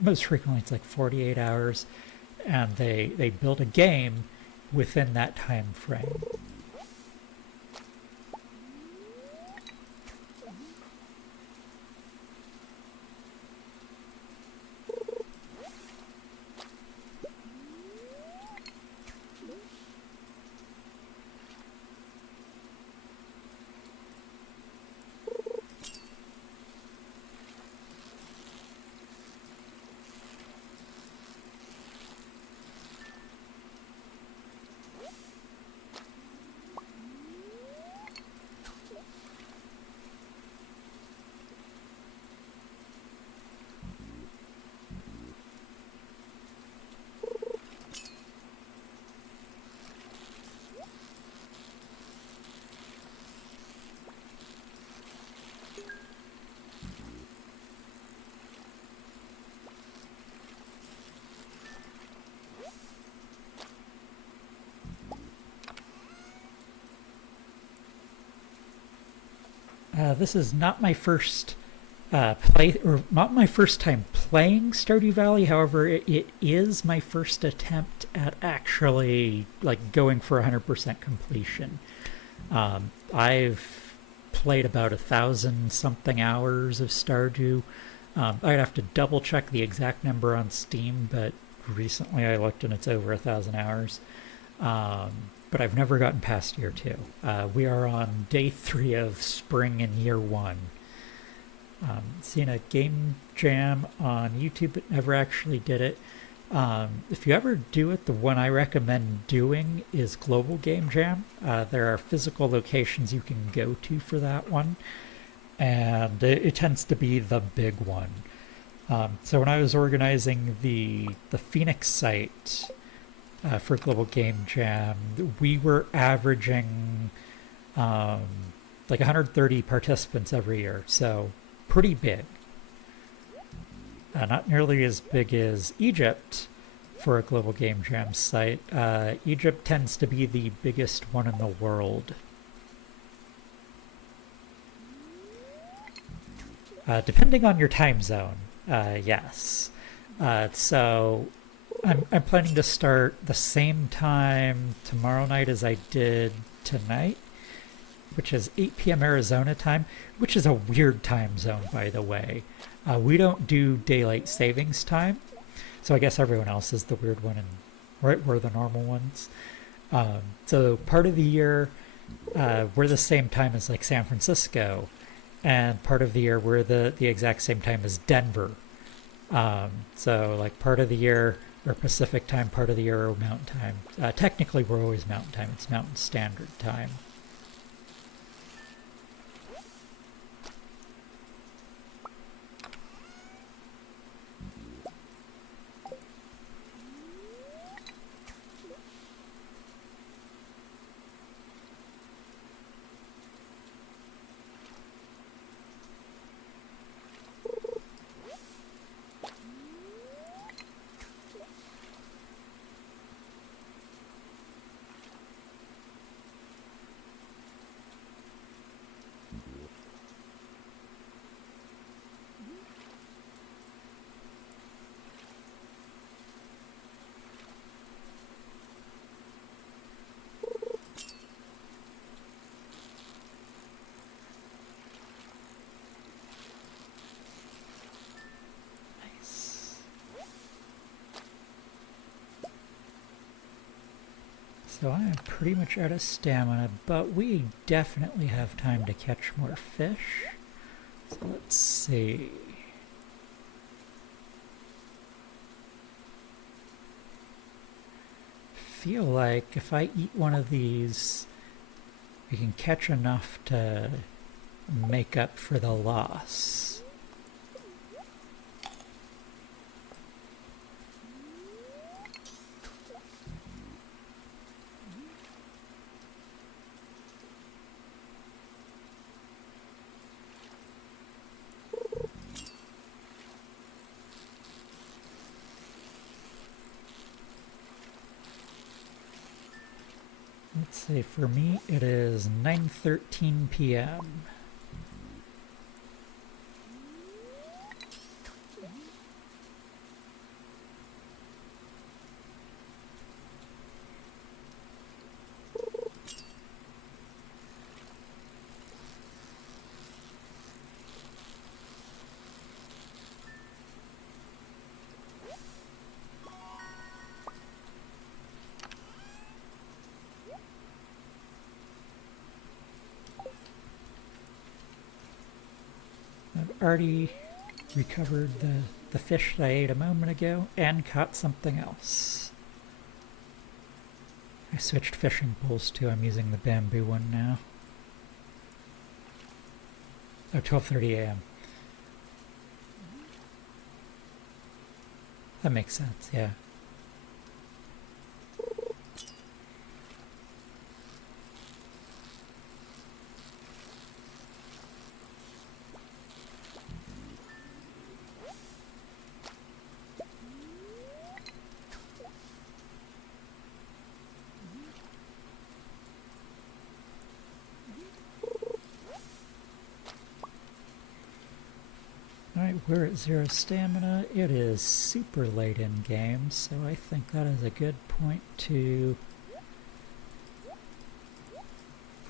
Most frequently it's like 48 hours, and they build a game within that time frame. This is not my first not my first time playing Stardew Valley. However, it is my first attempt at actually like going for 100% completion. I've played about 1,000 something hours of Stardew. I'd have to double check the exact number on Steam, but recently I looked and it's over 1,000 hours. But I've never gotten past year 2. We are on day 3 of spring in year 1. Seen a game jam on YouTube, but never actually did it. If you ever do it, the one I recommend doing is Global Game Jam. There are physical locations you can go to for that one, and it tends to be the big one. So when I was organizing the Phoenix site for Global Game Jam, we were averaging like 130 participants every year, so pretty big. Not nearly as big as Egypt for a Global Game Jam site. Egypt tends to be the biggest one in the world. Depending on your time zone, yes. So I'm planning to start the same time tomorrow night as I did tonight, which is 8 p.m. Arizona time, which is a weird time zone, by the way. We don't do daylight savings time, so I guess everyone else is the weird one in right where the normal ones. So part of the year we're the same time as like San Francisco, and part of the year we're the exact same time as Denver. So like part of the year or Pacific time, part of the year or Mountain time. Technically, we're always Mountain time. It's Mountain Standard Time. So I am pretty much out of stamina, but we definitely have time to catch more fish. So let's see. Feel like if I eat one of these, we can catch enough to make up for the loss. Let's see, for me it is 9:13 p.m. I've already recovered the fish that I ate a moment ago and caught something else. I switched fishing poles too. I'm using the bamboo one now. Oh, 12:30 a.m. That makes sense, yeah. Alright, we're at 0 stamina. It is super late in game, so I think that is a good point to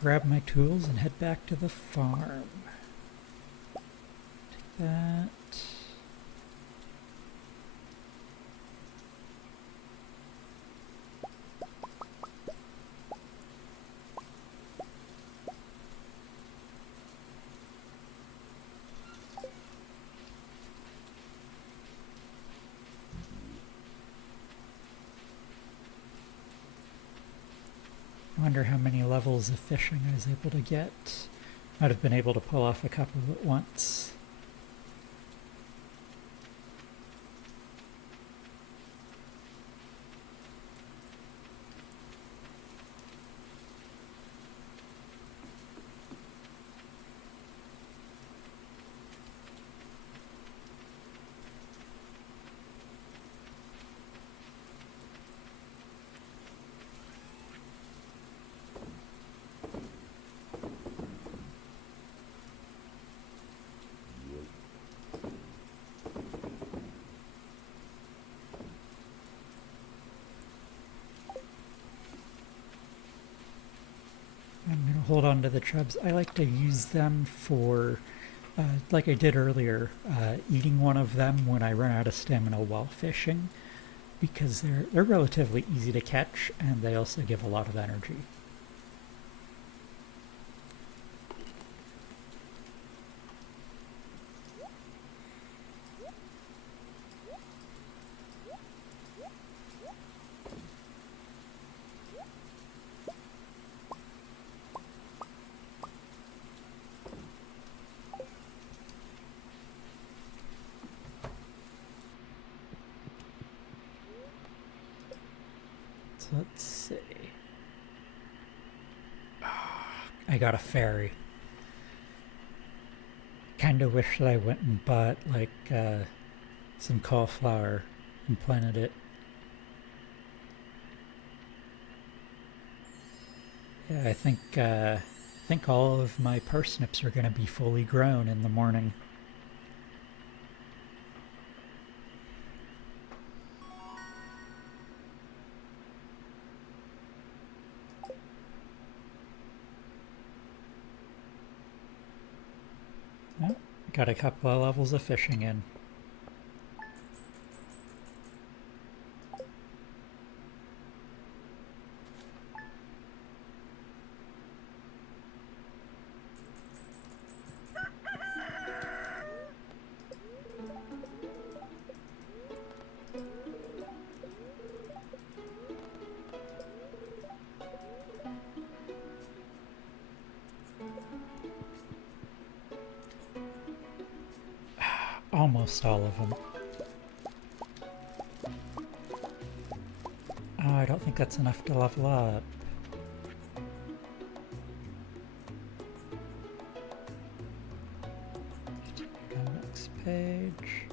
grab my tools and head back to the farm. Take that. I wonder how many levels of fishing I was able to get. Might have been able to pull off a couple at once. I'm going to hold on to the chubs. I like to use them for, like I did earlier, eating one of them when I run out of stamina while fishing. because they're relatively easy to catch, and they also give a lot of energy. So let's see. I got a fairy. Kind of wish that I went and bought like some cauliflower and planted it. Yeah, I think all of my parsnips are going to be fully grown in the morning. Oh, got a couple of levels of fishing in. Almost all of them. Oh, I don't think that's enough to level up. Go next page.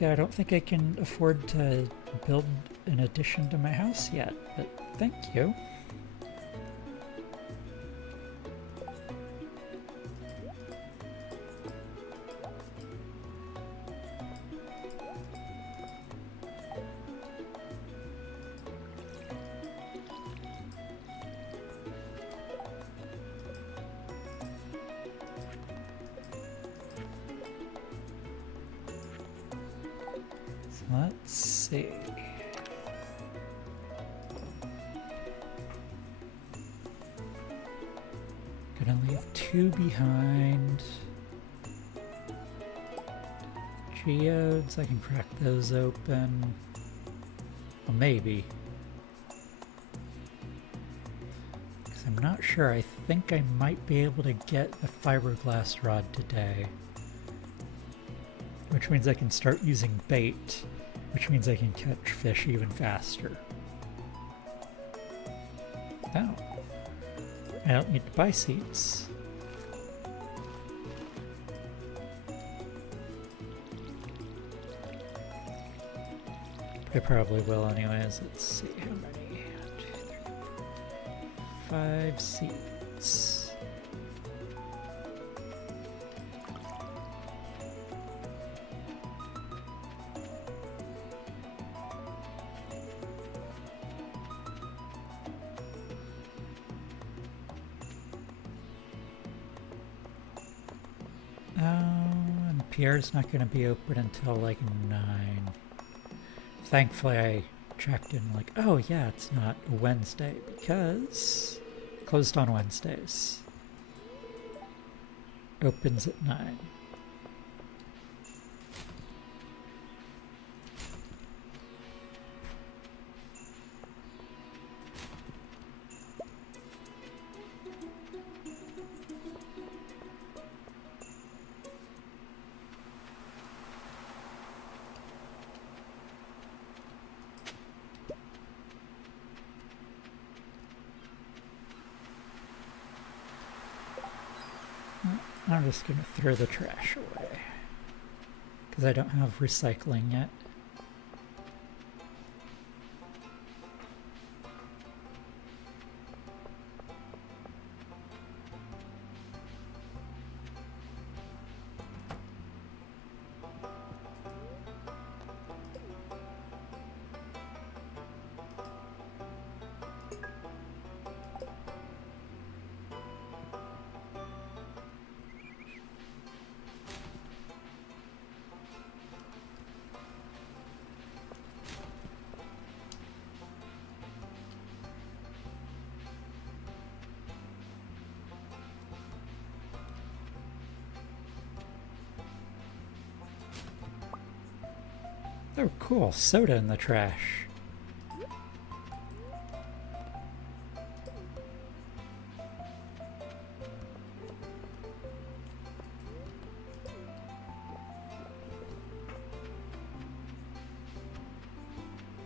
Yeah, I don't think I can afford to build an addition to my house yet, but thank you. Let's see. Gonna leave 2 behind. Geodes, I can crack those open. Well, maybe. Because I'm not sure. I think I might be able to get the fiberglass rod today. Which means I can start using bait, which means I can catch fish even faster. Oh. I don't need to buy seeds. I probably will anyways. Let's see how many. 5 seeds. And Pierre's not going to be open until like 9. Thankfully I checked in like, oh yeah, it's not a Wednesday because closed on Wednesdays. Opens at 9. I'm just going to throw the trash away because I don't have recycling yet. Oh, cool. Soda in the trash.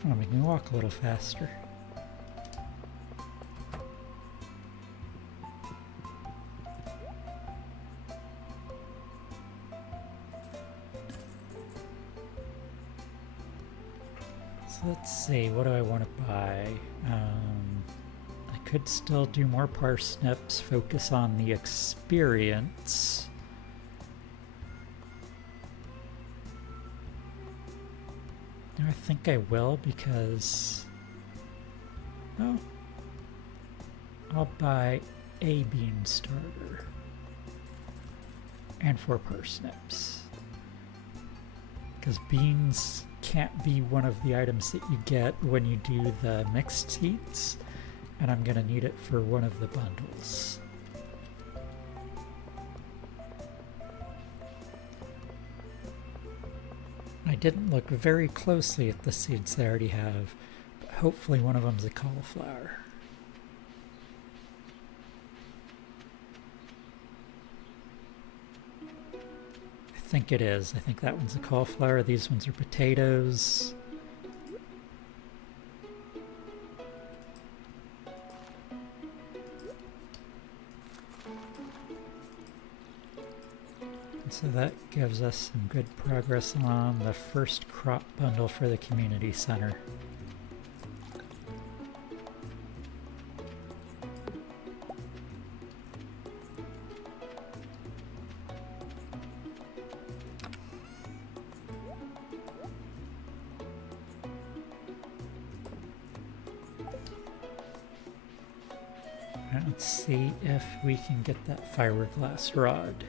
Oh, make me walk a little faster. So let's see, what do I want to buy? I could still do more parsnips, focus on the experience. I think I will because, oh, I'll buy a bean starter and 4 parsnips because beans can't be one of the items that you get when you do the mixed seeds, and I'm gonna need it for one of the bundles. I didn't look very closely at the seeds they already have, but hopefully one of them's a cauliflower. I think it is. I think that one's a cauliflower. These ones are potatoes. So that gives us some good progress on the first crop bundle for the community center. Alright, let's see if we can get that fiberglass rod.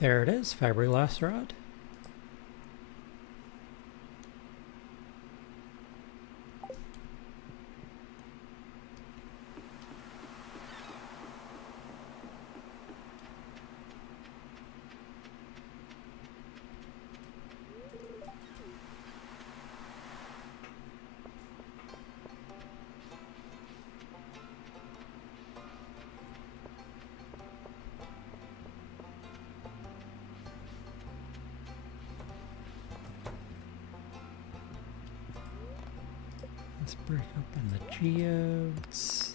There it is, fiberglass rod. Let's break open the geodes.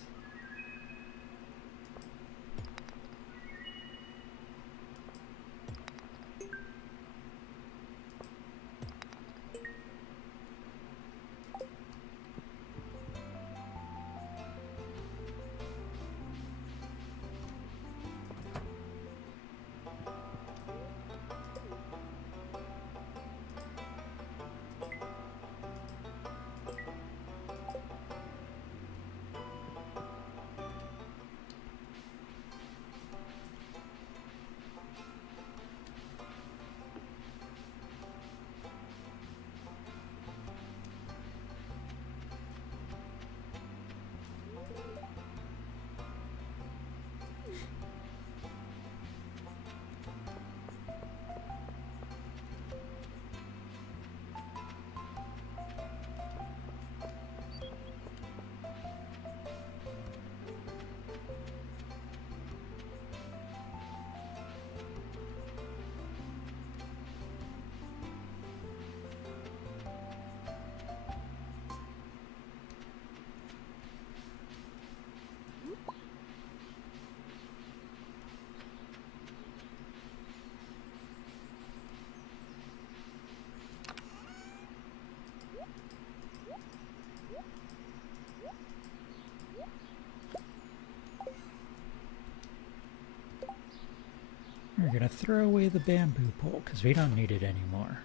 We're going to throw away the bamboo pole because we don't need it anymore.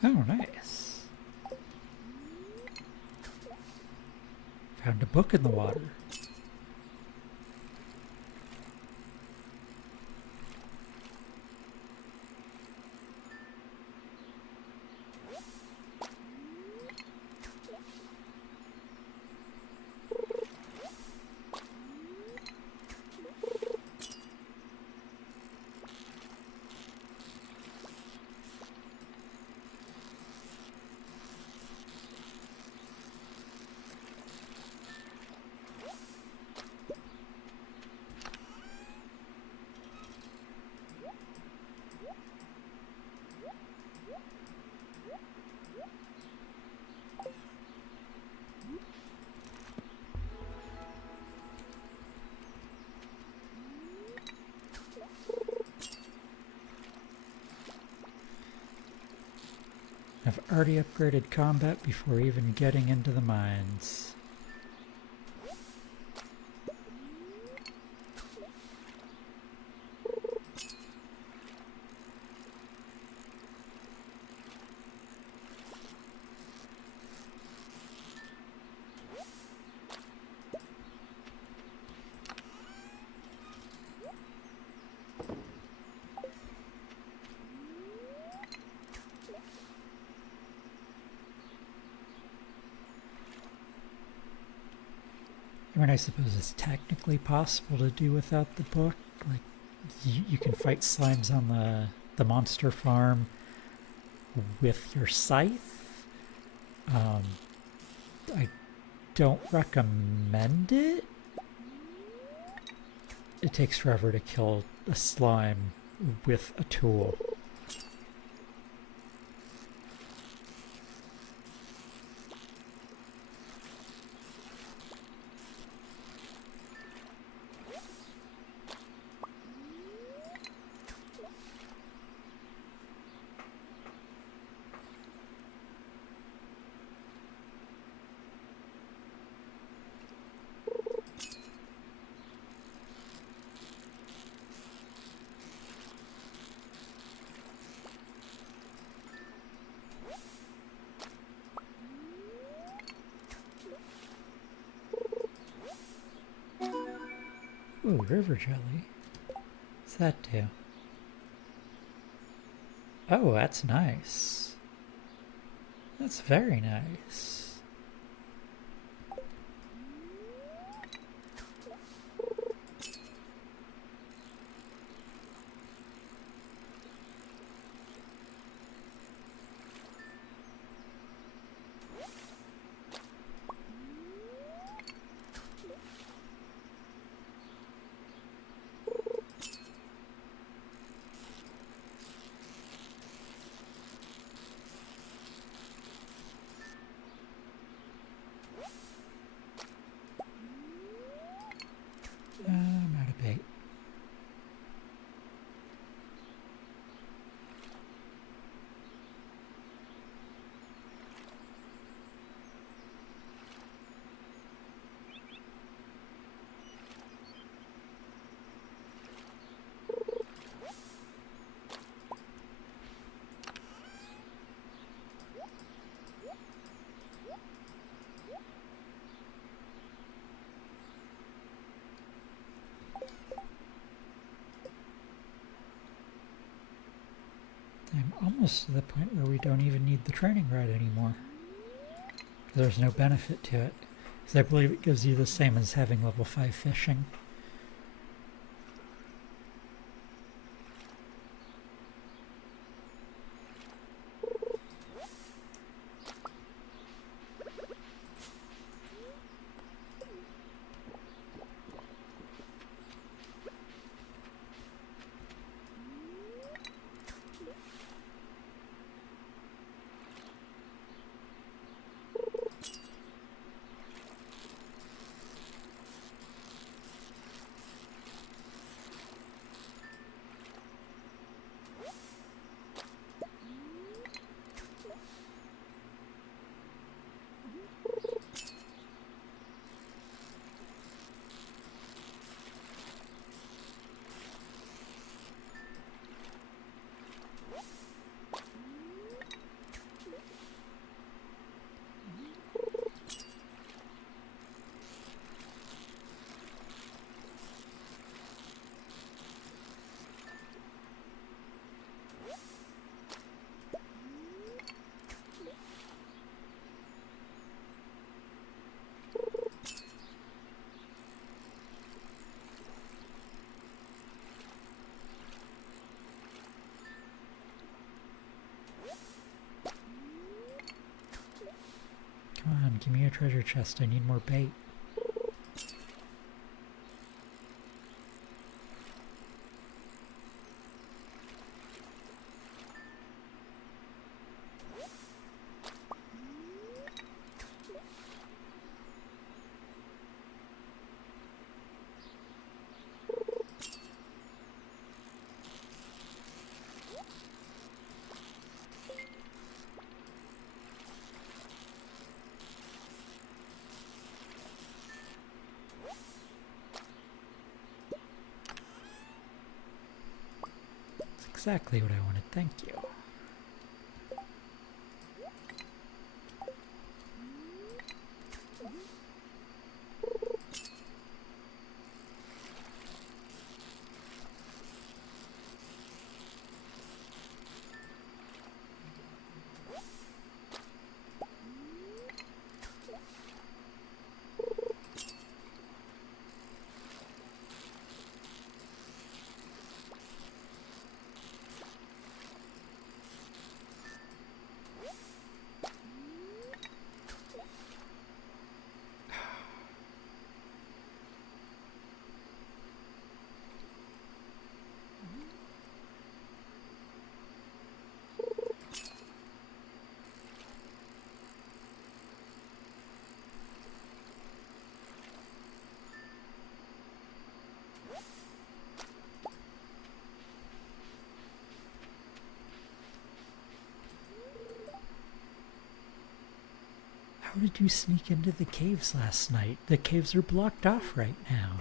Oh, nice. Found a book in the water. I've already upgraded combat before even getting into the mines. I mean, I suppose it's technically possible to do without the book. Like, you can fight slimes on the monster farm with your scythe. I don't recommend it. It takes forever to kill a slime with a tool. Ooh, river jelly. What's that do? Oh, that's nice. That's very nice. I'm out of bait. I'm almost to the point where we don't even need the training rod anymore. There's no benefit to it. Because I believe it gives you the same as having level 5 fishing. Come on, give me a treasure chest. I need more bait. Exactly what I wanted, thank you. How did you sneak into the caves last night? The caves are blocked off right now.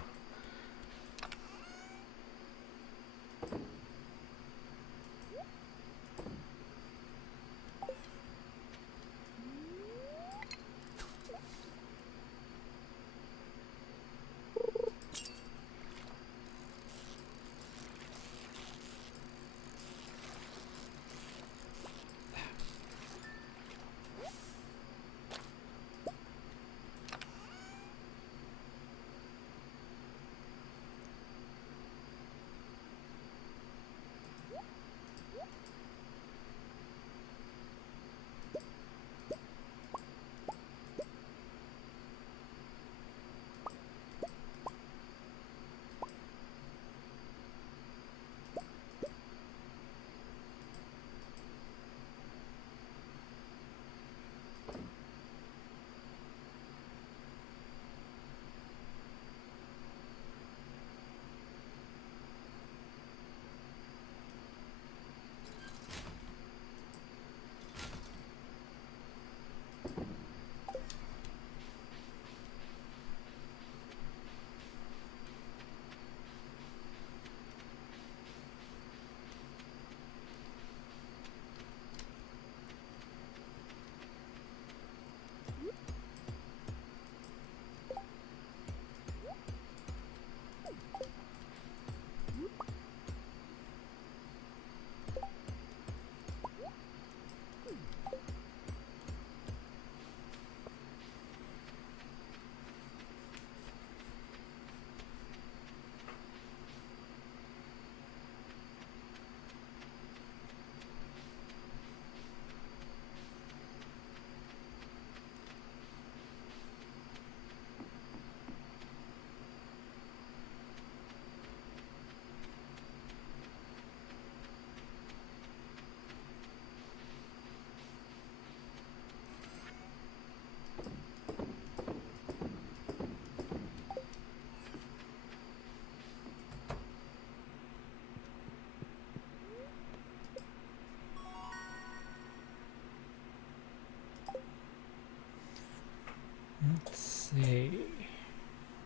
Let's see.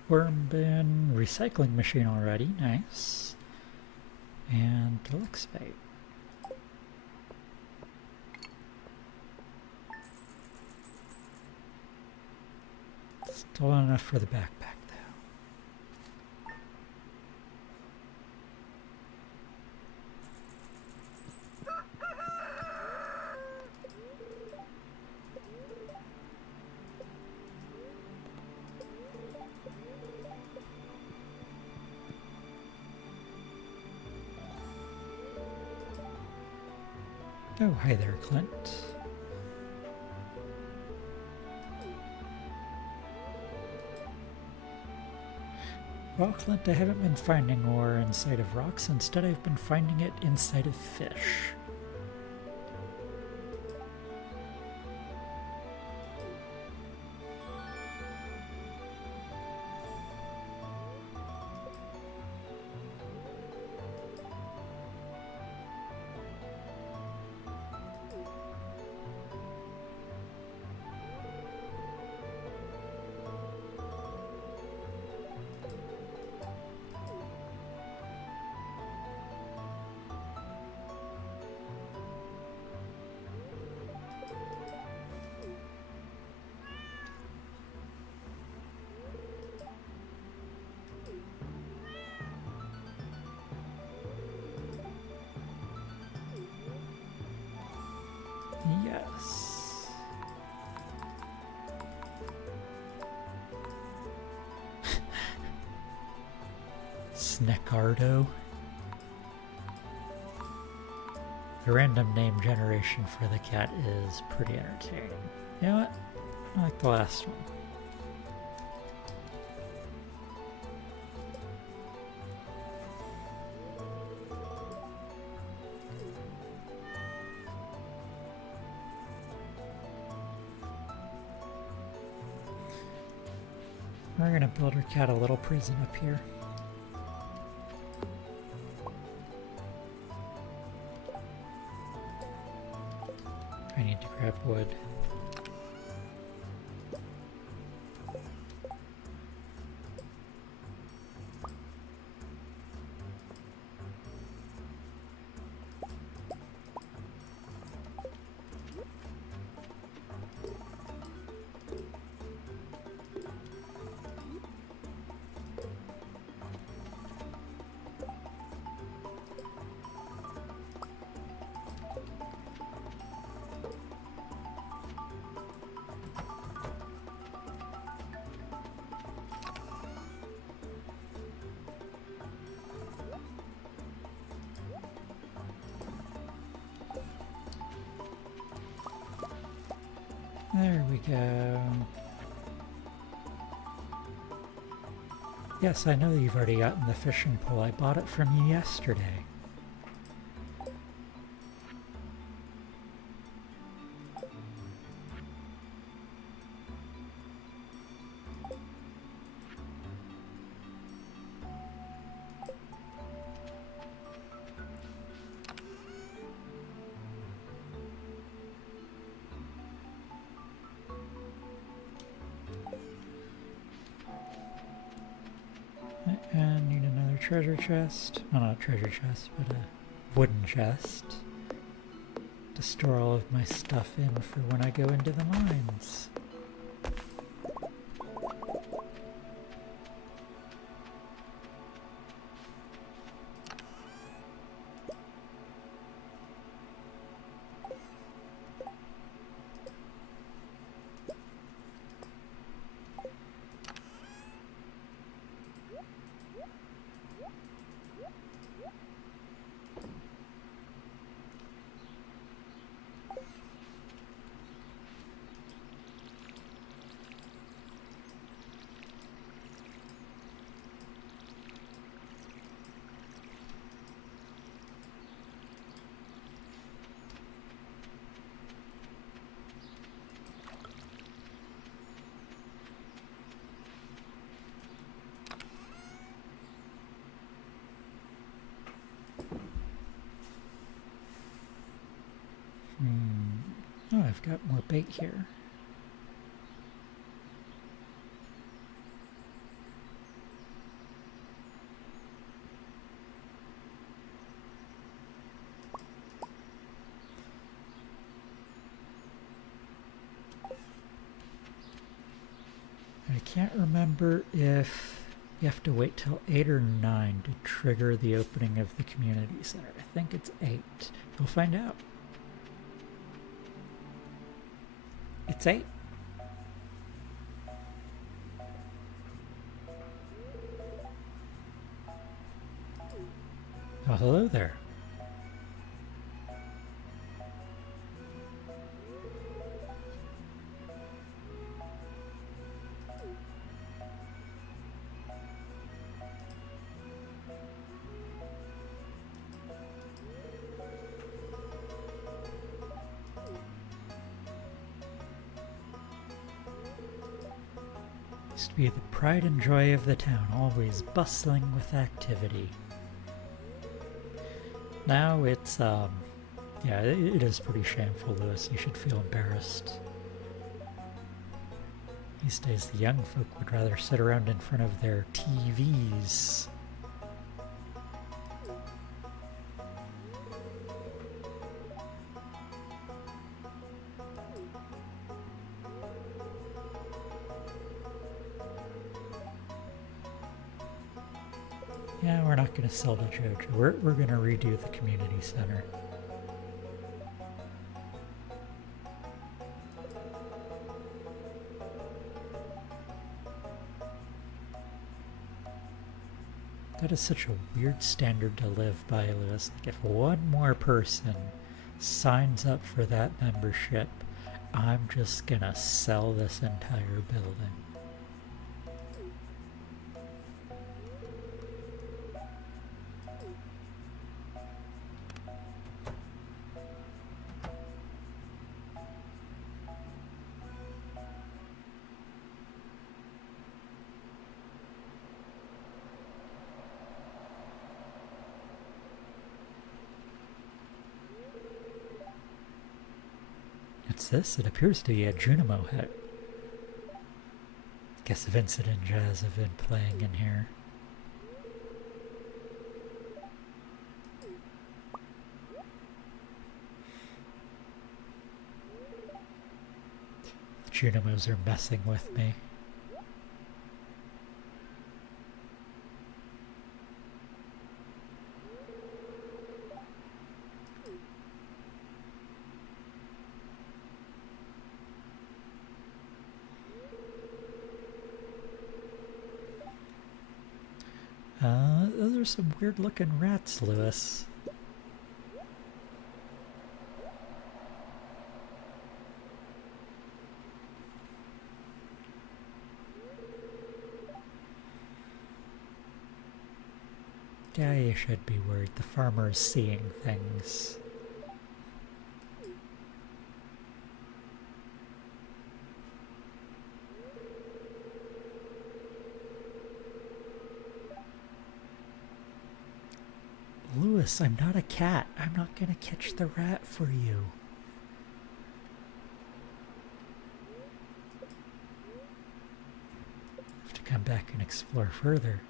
Worm bin, recycling machine already, nice. And deluxe bait. Still not enough for the backpack though. Oh, hi there, Clint. Well, Clint, I haven't been finding ore inside of rocks. Instead, I've been finding it inside of fish. Yes. Sneckardo. The random name generation for the cat is pretty entertaining. You know what? I like the last one. We're gonna build our cat a little prison up here. I need to grab wood. There we go. Yes, I know you've already gotten the fishing pole. I bought it from you yesterday. And need another treasure chest. Well, not a treasure chest, but a wooden chest to store all of my stuff in for when I go into the mines. Oh, I've got more bait here. I can't remember if you have to wait till 8 or 9 to trigger the opening of the community center. I think it's 8. We'll find out. It's 8. Oh, hello there. Used to be the pride and joy of the town, always bustling with activity. Now it's, yeah, it is pretty shameful, Lewis. You should feel embarrassed. These days, the young folk would rather sit around in front of their TVs. Yeah, we're not going to sell to Jojo. We're going to redo the community center. That is such a weird standard to live by, Lewis. Like, if one more person signs up for that membership, I'm just going to sell this entire building. What's this? It appears to be a Junimo hut. Guess Vincent and Jazz have been playing in here. The Junimos are messing with me. Those are some weird looking rats, Lewis. Yeah, you should be worried. The farmer is seeing things. Lewis, I'm not a cat. I'm not gonna catch the rat for you. Have to come back and explore further.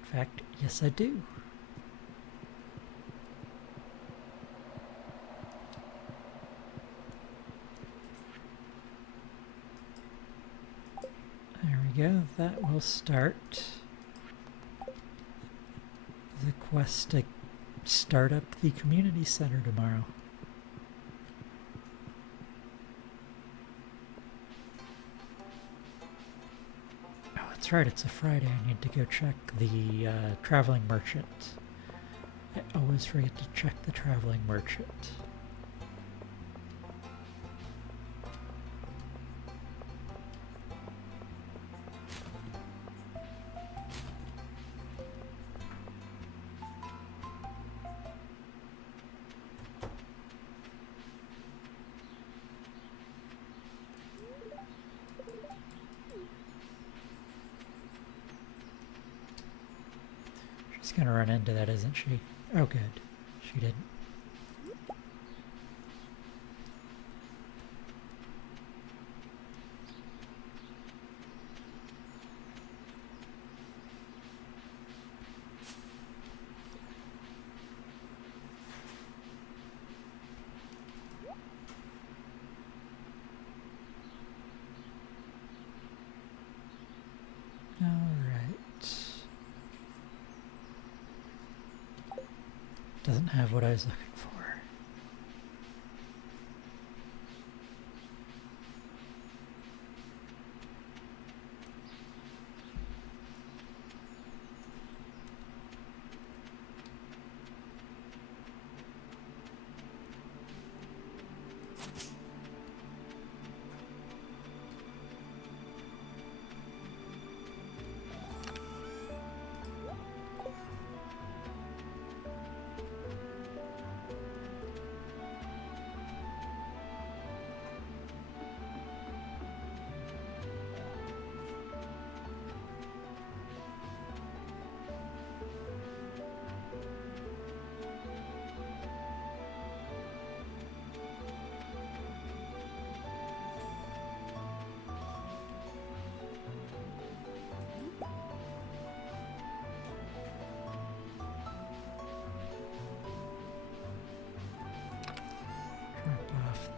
In fact, yes I do. There we go, that will start the quest to start up the community center tomorrow. Oh, that's right, it's a Friday. I need to go check the traveling merchant. I always forget to check the traveling merchant. She's gonna run into that, isn't she? Oh, good. She didn't. Doesn't have what I was looking for.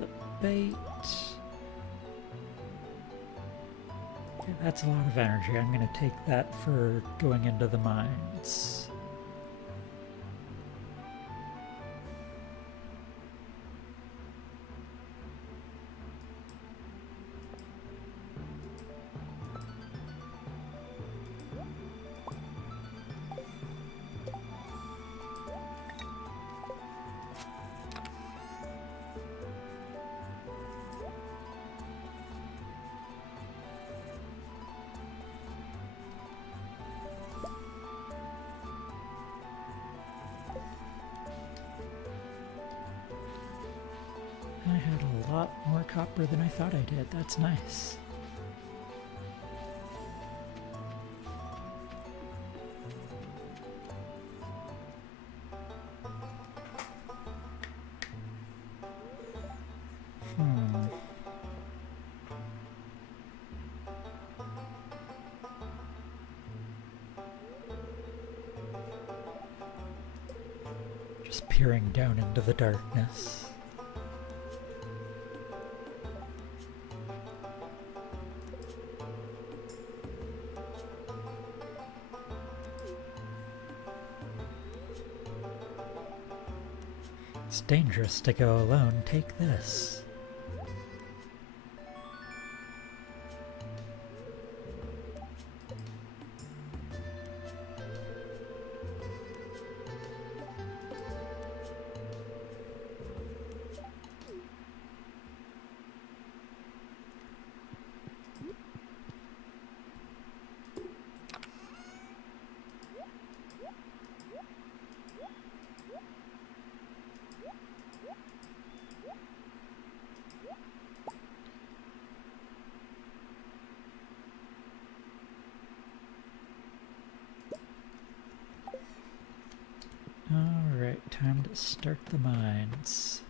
The bait. Okay, that's a lot of energy. I'm going to take that for going into the mines. I had a lot more copper than I thought I did. That's nice. Just peering down into the darkness. It's dangerous to go alone. Take this. start the mines.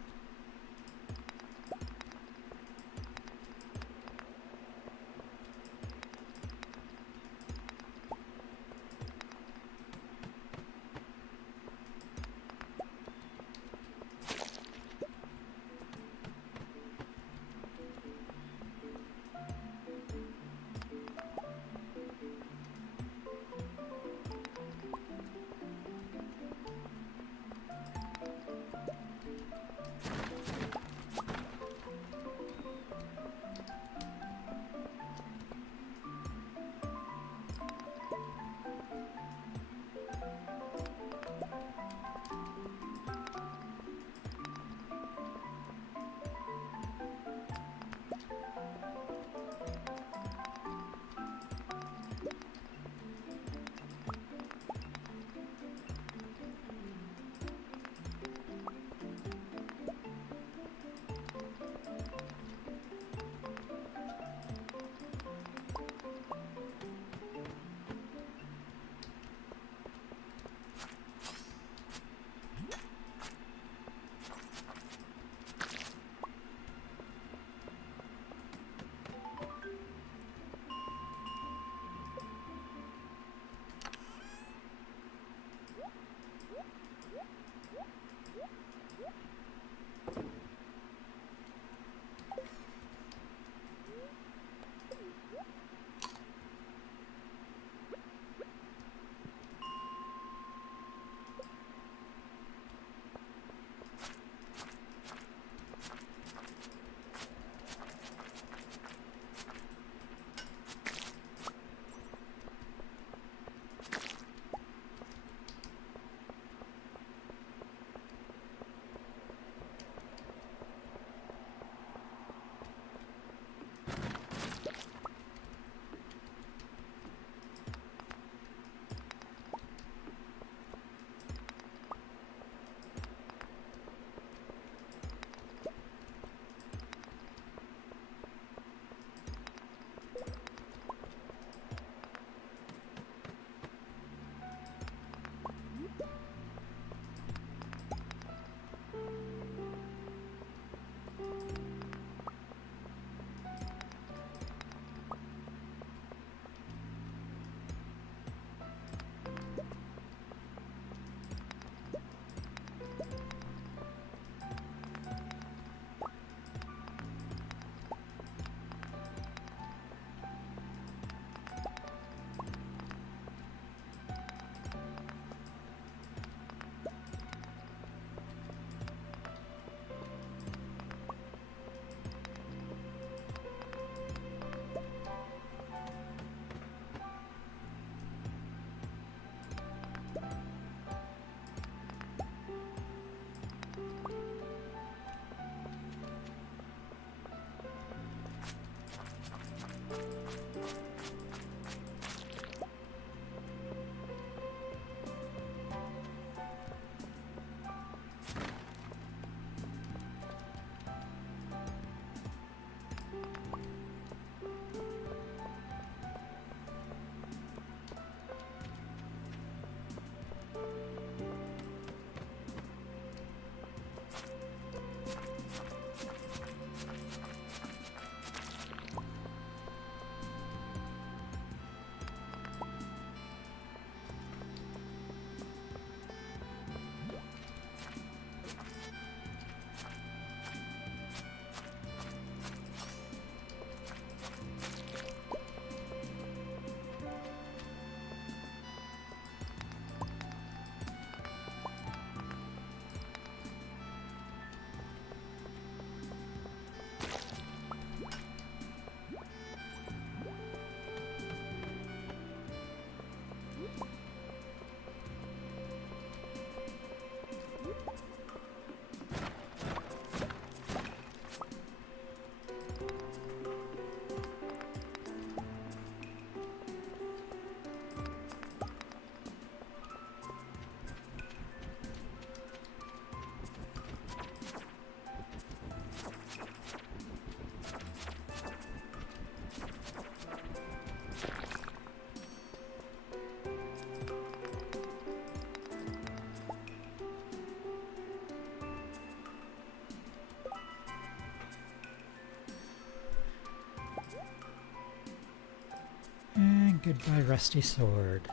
Goodbye, rusty sword.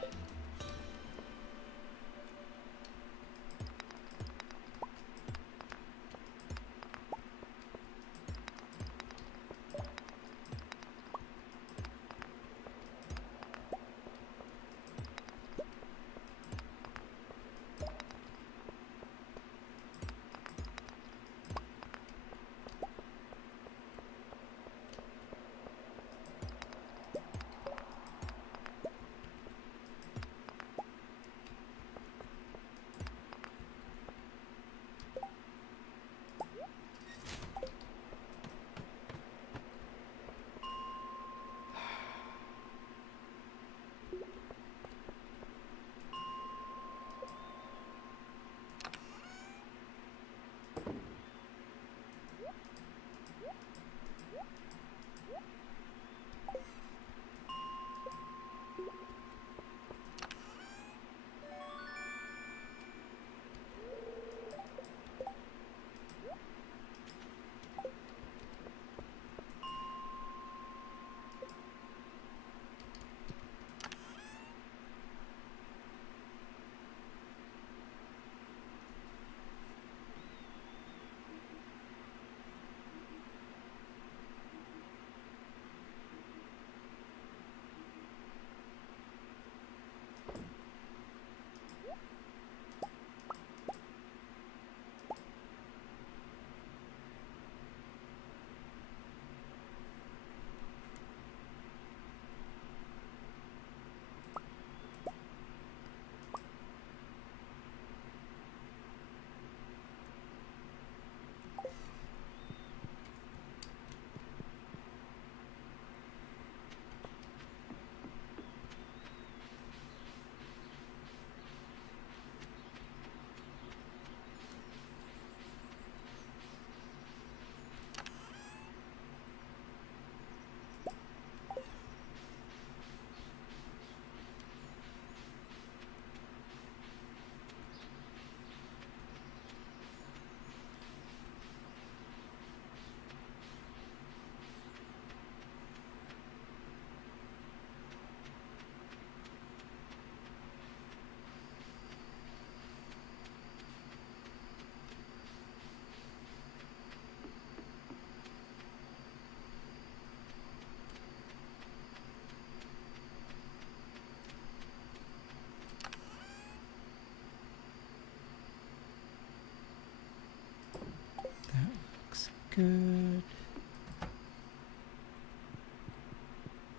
Good.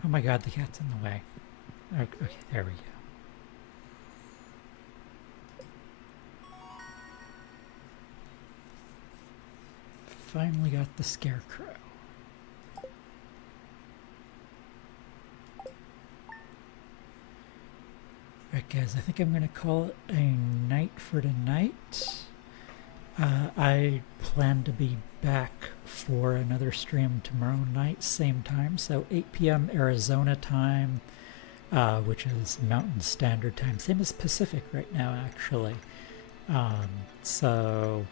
Oh my god, the cat's in the way. Okay, there we go. Finally got the scarecrow. Right guys, I think I'm going to call it a night for tonight. I plan to be back for another stream tomorrow night, same time, so 8 p.m. Arizona time, which is Mountain Standard Time, same as Pacific right now actually. So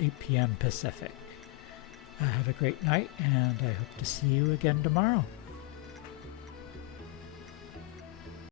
8 p.m. Pacific. Have a great night, and I hope to see you again tomorrow.